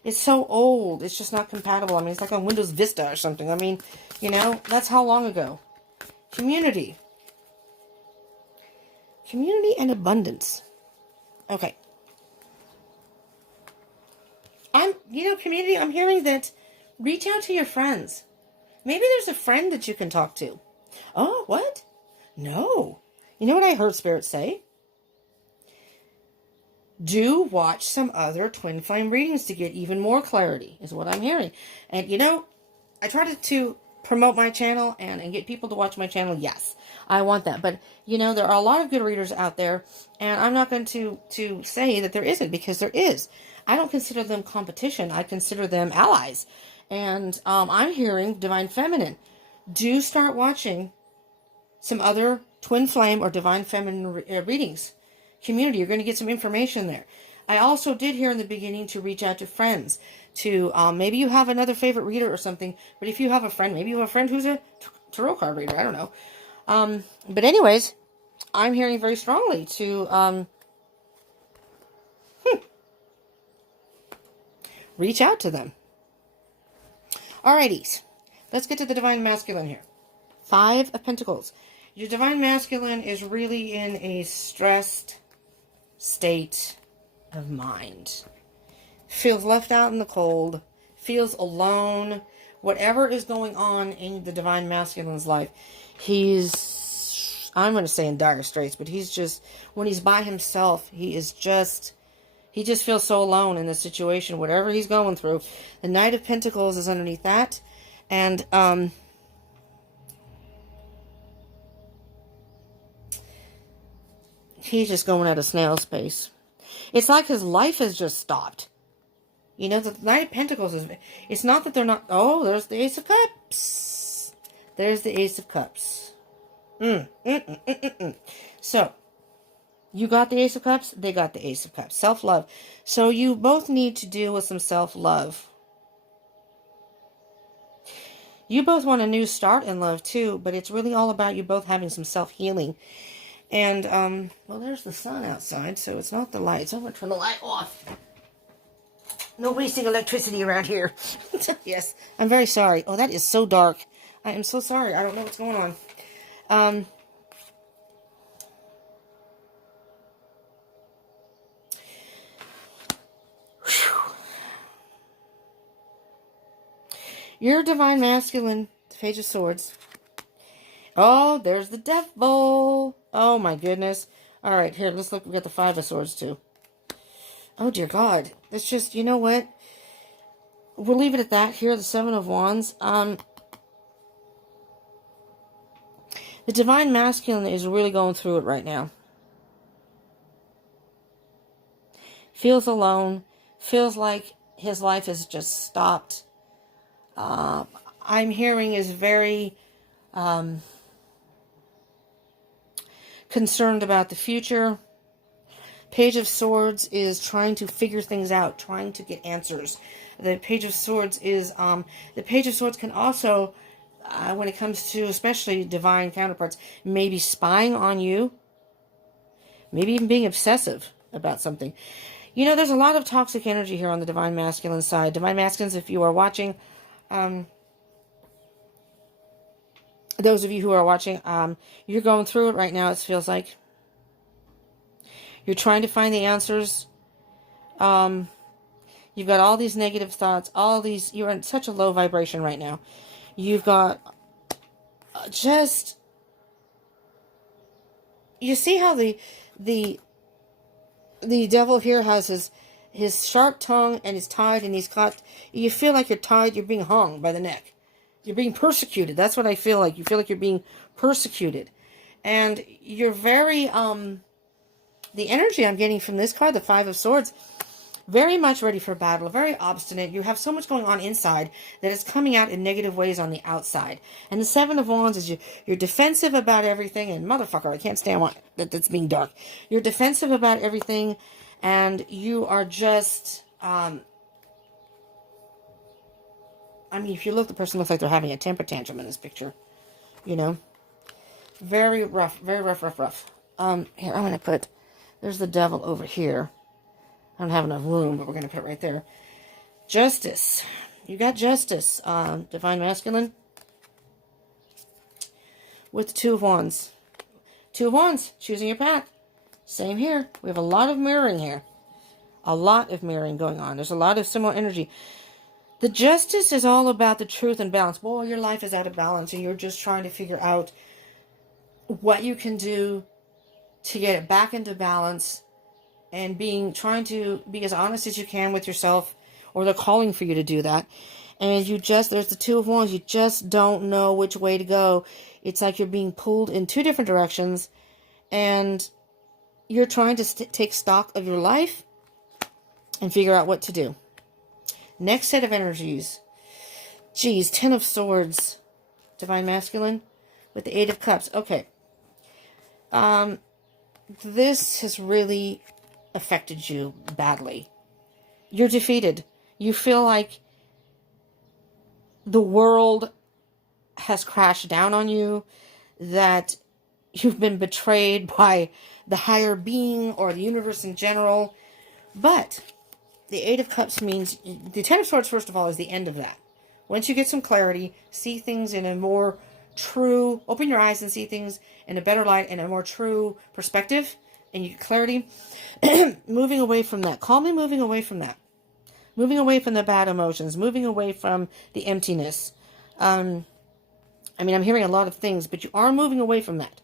It's so old. It's just not compatible. I mean, it's like on Windows Vista or something. I mean, you know, that's how long ago. Community. Community and abundance. Okay. Community, I'm hearing that reach out to your friends. Maybe there's a friend that you can talk to. Oh, what? No. You know what I heard Spirit say? Do watch some other twin flame readings to get even more clarity, is what I'm hearing. And, you know, I try to promote my channel and get people to watch my channel. Yes, I want that. But, you know, there are a lot of good readers out there, and I'm not going to say that there isn't, because there is. I don't consider them competition. I consider them allies. And I'm hearing Divine Feminine. Do start watching some other twin flame or Divine Feminine readings. Community, you're going to get some information there. I also did hear in the beginning to reach out to friends. To maybe you have another favorite reader or something. But if you have a friend, maybe you have a friend who's a tarot card reader. I don't know. But anyways, I'm hearing very strongly to reach out to them. Alrighties. Let's get to the Divine Masculine here. 5 of Pentacles. Your Divine Masculine is really in a stressed state of mind. Feels left out in the cold. Feels alone. Whatever is going on in the Divine Masculine's life, he's, I'm going to say in dire straits, but he's just, when he's by himself, he just feels so alone in the situation, whatever he's going through. The Knight of Pentacles is underneath that. And, he's just going at a snail's pace. It's like his life has just stopped. You know, the Knight of Pentacles is... It's not that they're not... Oh, there's the Ace of Cups. There's the Ace of Cups. So, you got the Ace of Cups. They got the Ace of Cups. Self-love. So, you both need to deal with some self-love. You both want a new start in love, too. But it's really all about you both having some self-healing. And, well, there's the sun outside, so it's not the lights. I'm going to turn the light off. No wasting electricity around here. Yes, I'm very sorry. Oh, that is so dark. I am so sorry. I don't know what's going on. Your Divine Masculine, the Page of Swords. Oh, there's the Devil. Oh, my goodness. All right, here, let's look. We got the 5 of Swords, too. Oh, dear God. It's just, you know what? We'll leave it at that. Here, the 7 of Wands. The Divine Masculine is really going through it right now. Feels alone. Feels like his life has just stopped. I'm hearing is very... concerned about the future. Page of Swords is trying to figure things out, trying to get answers. The Page of Swords is, the Page of Swords can also, when it comes to especially divine counterparts, maybe spying on you, maybe even being obsessive about something. You know, there's a lot of toxic energy here on the Divine Masculine side. Divine Masculines, if you are watching, those of you who are watching, you're going through it right now, it feels like. You're trying to find the answers. You've got all these negative thoughts, you're in such a low vibration right now. You've got you see how the devil here has his sharp tongue and is tied, and you feel like you're tied, you're being hung by the neck. You're being persecuted. That's what I feel like. You feel like you're being persecuted. And you're very, the energy I'm getting from this card, the Five of Swords, very much ready for battle, very obstinate. You have so much going on inside that it's coming out in negative ways on the outside. And the Seven of Wands is you're defensive about everything. And motherfucker, I can't stand that's being dark. You're defensive about everything. And you are just, I mean, if you look, the person looks like they're having a temper tantrum in this picture. You know? Very rough, very rough. Here, I'm going to put, there's the devil over here. I don't have enough room, but we're going to put it right there. Justice. You got justice, Divine Masculine. With the Two of Wands. Two of Wands, choosing your path. Same here. We have a lot of mirroring here. A lot of mirroring going on. There's a lot of similar energy. The Justice is all about the truth and balance. Boy, your life is out of balance, and you're just trying to figure out what you can do to get it back into balance, and trying to be as honest as you can with yourself, or they're calling for you to do that. And there's the Two of Wands, you just don't know which way to go. It's like you're being pulled in two different directions, and you're trying to take stock of your life and figure out what to do. Next set of energies. Geez, Ten of Swords, Divine Masculine, with the Eight of Cups. Okay. This has really affected you badly. You're defeated. You feel like the world has crashed down on you, that you've been betrayed by the higher being or the universe in general. But the Eight of Cups means, the Ten of Swords, first of all, is the end of that. Once you get some clarity, see things in a more true, open your eyes and see things in a better light, in a more true perspective, and you get clarity, moving away from that, calmly moving away from that, moving away from the bad emotions, moving away from the emptiness. I mean, I'm hearing a lot of things, but you are moving away from that.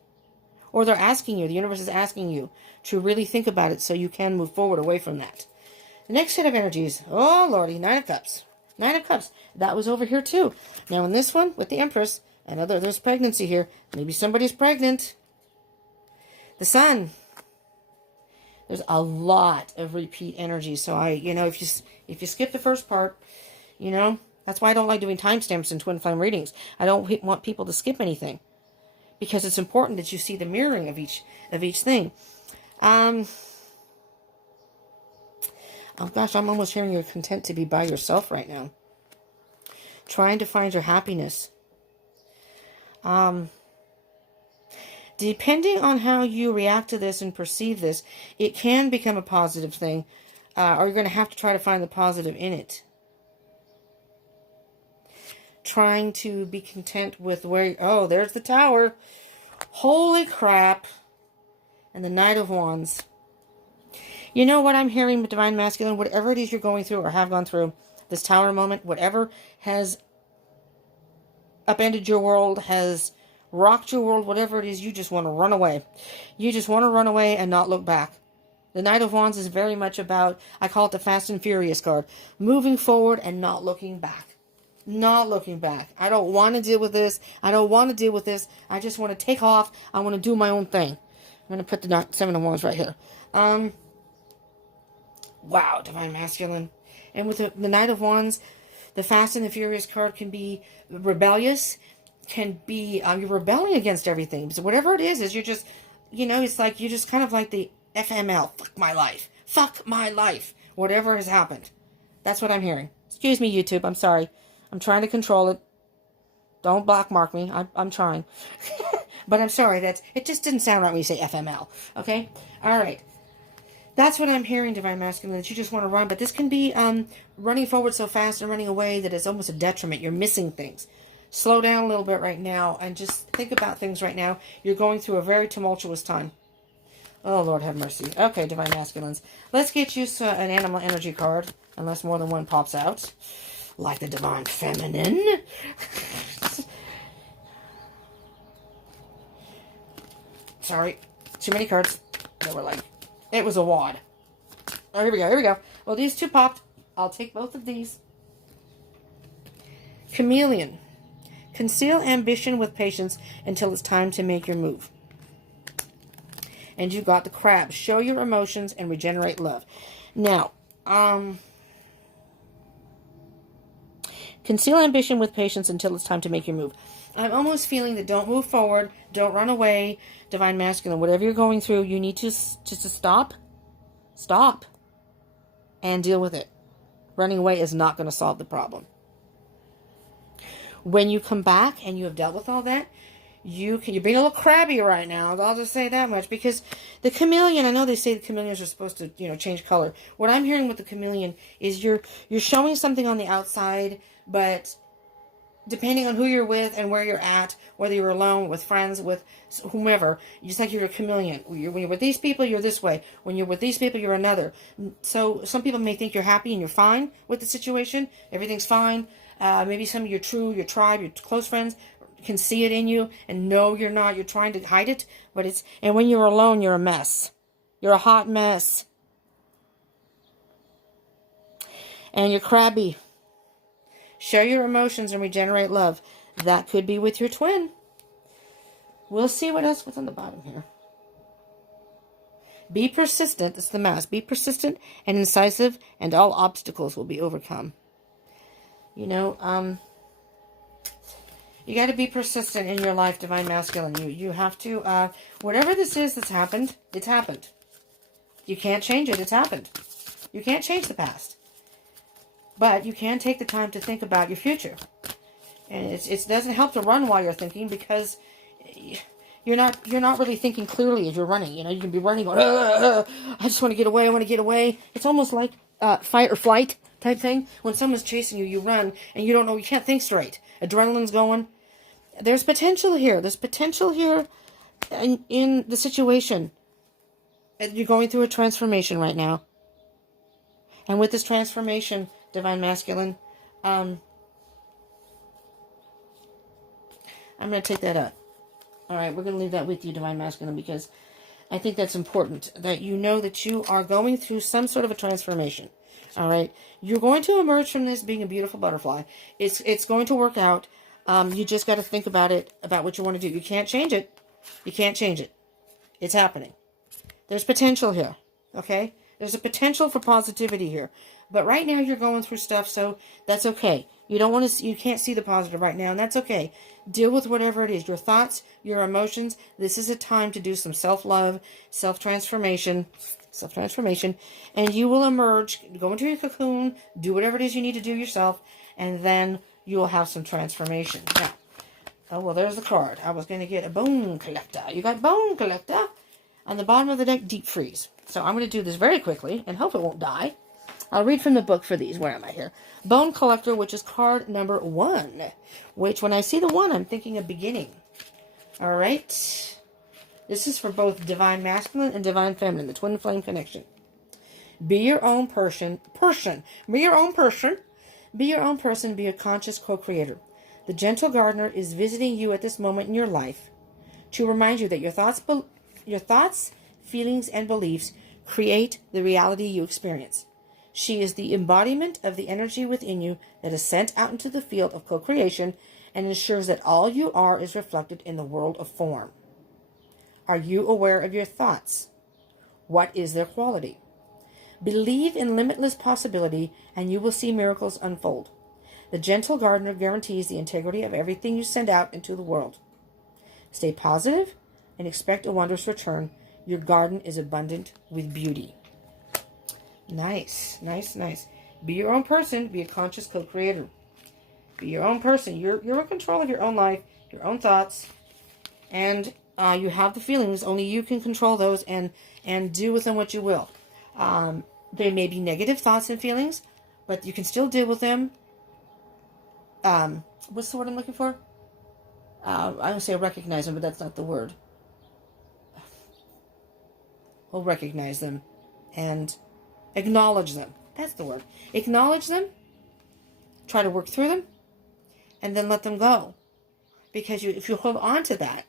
Or they're asking you, the universe is asking you to really think about it so you can move forward away from that. The next set of energies, oh lordy, Nine of Cups. Nine of Cups, that was over here too. Now in this one, with the Empress, there's pregnancy here. Maybe somebody's pregnant. The Sun. There's a lot of repeat energy. So if you skip the first part, that's why I don't like doing timestamps in twin flame readings. I don't want people to skip anything, because it's important that you see the mirroring of each thing. Oh gosh, I'm almost hearing you're content to be by yourself right now. Trying to find your happiness. Depending on how you react to this and perceive this, it can become a positive thing, or you're going to have to try to find the positive in it. Trying to be content with there's the Tower. Holy crap. And the Knight of Wands. You know what I'm hearing with Divine Masculine? Whatever it is you're going through or have gone through, this Tower moment, whatever has upended your world, has rocked your world, whatever it is, you just want to run away. You just want to run away and not look back. The Knight of Wands is very much about, I call it the Fast and Furious card, moving forward and not looking back. Not looking back. I don't want to deal with this. I don't want to deal with this. I just want to take off. I want to do my own thing. I'm going to put the Seven of Wands right here. Wow, Divine Masculine. And with the Knight of Wands, the Fast and the Furious card can be rebellious, can be, you're rebelling against everything. So whatever it is you're just, it's like, you're just kind of like the FML, fuck my life. Fuck my life. Whatever has happened. That's what I'm hearing. Excuse me, YouTube, I'm sorry. I'm trying to control it. Don't blockmark me. I'm trying. But I'm sorry, it just didn't sound right when you say FML. Okay? Alright. That's what I'm hearing, Divine Masculine, that you just want to run. But this can be running forward so fast and running away that it's almost a detriment. You're missing things. Slow down a little bit right now and just think about things right now. You're going through a very tumultuous time. Oh, Lord have mercy. Okay, Divine Masculines. Let's get you an animal energy card, unless more than one pops out. Like the Divine Feminine. Sorry. Too many cards. They were like, it was a wad. Oh, here we go, here we go. Well, these two popped. I'll take both of these. Chameleon. Conceal ambition with patience until it's time to make your move. And you got the Crab. Show your emotions and regenerate love. Now, conceal ambition with patience until it's time to make your move. I'm almost feeling that don't move forward, don't run away, Divine Masculine. Whatever you're going through, you need to just stop, and deal with it. Running away is not going to solve the problem. When you come back and you have dealt with all that, you're being a little crabby right now. I'll just say that much, because the chameleon, I know they say the chameleons are supposed to, change color. What I'm hearing with the chameleon is you're showing something on the outside, but depending on who you're with and where you're at, whether you're alone, with friends, with whomever, just like you're a chameleon. When you're with these people, you're this way. When you're with these people, you're another. So some people may think you're happy and you're fine with the situation. Everything's fine. Maybe some of your tribe, your close friends can see it in you and know you're not. You're trying to hide it, and when you're alone, you're a mess. You're a hot mess. And you're crabby. Share your emotions and regenerate love. That could be with your twin. We'll see what's on the bottom here. Be persistent. It's the Mass. Be persistent and incisive, and all obstacles will be overcome. You got to be persistent in your life, Divine Masculine. You have to, whatever this is that's happened, it's happened. You can't change it. It's happened. You can't change the past. But you can take the time to think about your future. And it doesn't help to run while you're thinking, because you're not really thinking clearly as you're running. You can be running going, I just want to get away, I want to get away. It's almost like fight or flight type thing. When someone's chasing you, you run, and you don't know, you can't think straight. Adrenaline's going. There's potential here. There's potential here in the situation. You're going through a transformation right now. And with this transformation, Divine Masculine, I'm going to take that up. All right, we're going to leave that with you, Divine Masculine, because I think that's important, that you know that you are going through some sort of a transformation. All right, you're going to emerge from this being a beautiful butterfly. It's going to work out. You just got to think about it, about what you want to do. You can't change it. You can't change it. It's happening. There's potential here, okay? There's a potential for positivity here. But right now you're going through stuff, so that's okay. You can't see the positive right now, and that's okay. Deal with whatever it is. Your thoughts, your emotions. This is a time to do some self-love, self-transformation, and you will emerge, go into your cocoon, do whatever it is you need to do yourself, and then you will have some transformation. Now, oh, well, there's the card. I was going to get a Bone Collector. You got Bone Collector. On the bottom of the deck, Deep Freeze. So I'm going to do this very quickly and hope it won't die. I'll read from the book for these. Where am I here? Bone Collector, which is card number 1. Which, when I see the 1, I'm thinking of beginning. All right. This is for both Divine Masculine and Divine Feminine, the Twin Flame connection. Be your own person. Be your own person. Be your own person. Be a conscious co-creator. The gentle gardener is visiting you at this moment in your life to remind you that your thoughts, feelings, and beliefs create the reality you experience. She is the embodiment of the energy within you that is sent out into the field of co-creation and ensures that all you are is reflected in the world of form. Are you aware of your thoughts? What is their quality? Believe in limitless possibility, and you will see miracles unfold. The gentle gardener guarantees the integrity of everything you send out into the world. Stay positive and expect a wondrous return. Your garden is abundant with beauty. Nice, nice, nice. Be your own person. Be a conscious co-creator. Be your own person. You're in control of your own life, your own thoughts, and you have the feelings. Only you can control those and do with them what you will. There may be negative thoughts and feelings, but you can still deal with them. What's the word I'm looking for? I would say recognize them, but that's not the word. We'll recognize them and acknowledge them. That's the word. Acknowledge them, try to work through them, and then let them go. Because if you hold on to that,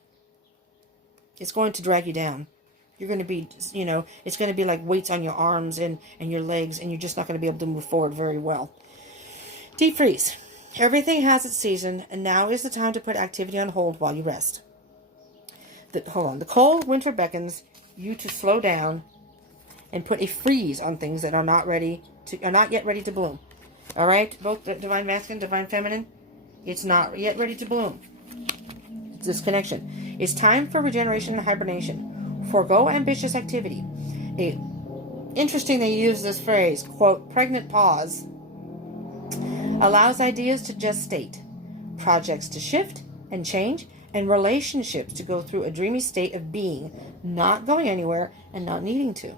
it's going to drag you down. You're going to be, it's going to be like weights on your arms and your legs, and you're just not going to be able to move forward very well. Deep freeze. Everything has its season, and now is the time to put activity on hold while you rest. The cold winter beckons you to slow down and put a freeze on things that are not yet ready to bloom. All right, both the divine masculine, divine feminine, it's not yet ready to bloom. It's this connection. It's time for regeneration and hibernation. Forgo ambitious activity. Interesting they use this phrase, quote, pregnant pause, allows ideas to gestate, projects to shift and change, and relationships to go through a dreamy state of being, not going anywhere and not needing to.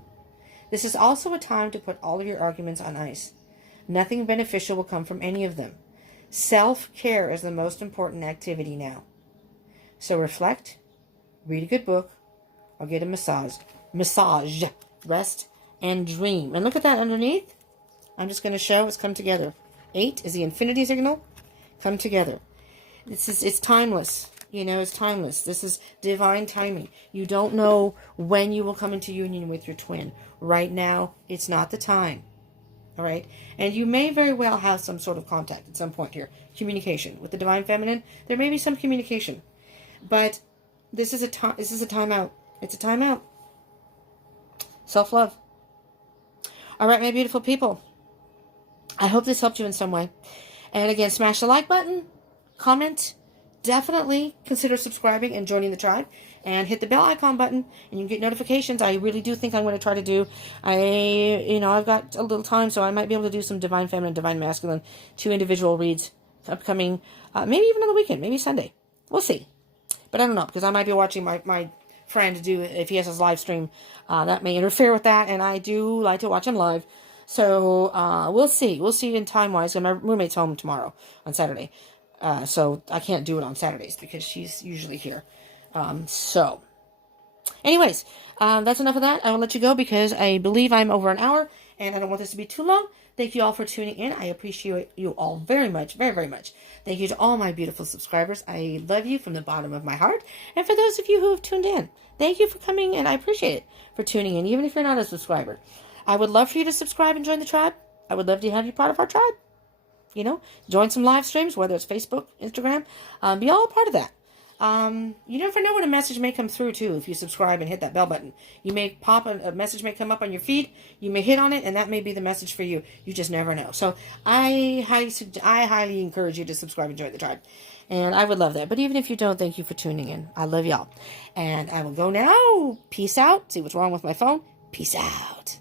This is also a time to put all of your arguments on ice. Nothing beneficial will come from any of them. Self-care is the most important activity now. So reflect, read a good book, or get a massage, rest, and dream. And look at that underneath. I'm just going to show it's come together. 8 is the infinity signal. Come together. It's timeless. It's timeless. This is divine timing. You don't know when you will come into union with your twin. Right now, it's not the time. All right? And you may very well have some sort of contact at some point here. Communication. With the divine feminine, there may be some communication. But this is a timeout. It's a timeout. Self-love. All right, my beautiful people. I hope this helped you in some way. And again, smash the like button, comment, definitely consider subscribing and joining the tribe, and hit the bell icon button, and you can get notifications. I really do think I'm going to try to do, I've got a little time, so I might be able to do some divine feminine, divine masculine, 2 individual reads upcoming, maybe even on the weekend, maybe Sunday. We'll see. But I don't know, because I might be watching my friend do, if he has his live stream, that may interfere with that, and I do like to watch him live. So, we'll see. We'll see in time-wise. And my roommate's home tomorrow on Saturday. So I can't do it on Saturdays because she's usually here. Anyways, that's enough of that. I will let you go because I believe I'm over an hour and I don't want this to be too long. Thank you all for tuning in. I appreciate you all very much, very, very much. Thank you to all my beautiful subscribers. I love you from the bottom of my heart. And for those of you who have tuned in, thank you for coming, and I appreciate it for tuning in, even if you're not a subscriber. I would love for you to subscribe and join the tribe. I would love to have you part of our tribe. Join some live streams, whether it's Facebook, Instagram. Be all a part of that. You never know when a message may come through, too, if you subscribe and hit that bell button. You may pop, a message may come up on your feed. You may hit on it, and that may be the message for you. You just never know. So I highly encourage you to subscribe and join the tribe. And I would love that. But even if you don't, thank you for tuning in. I love y'all. And I will go now. Peace out. See what's wrong with my phone. Peace out.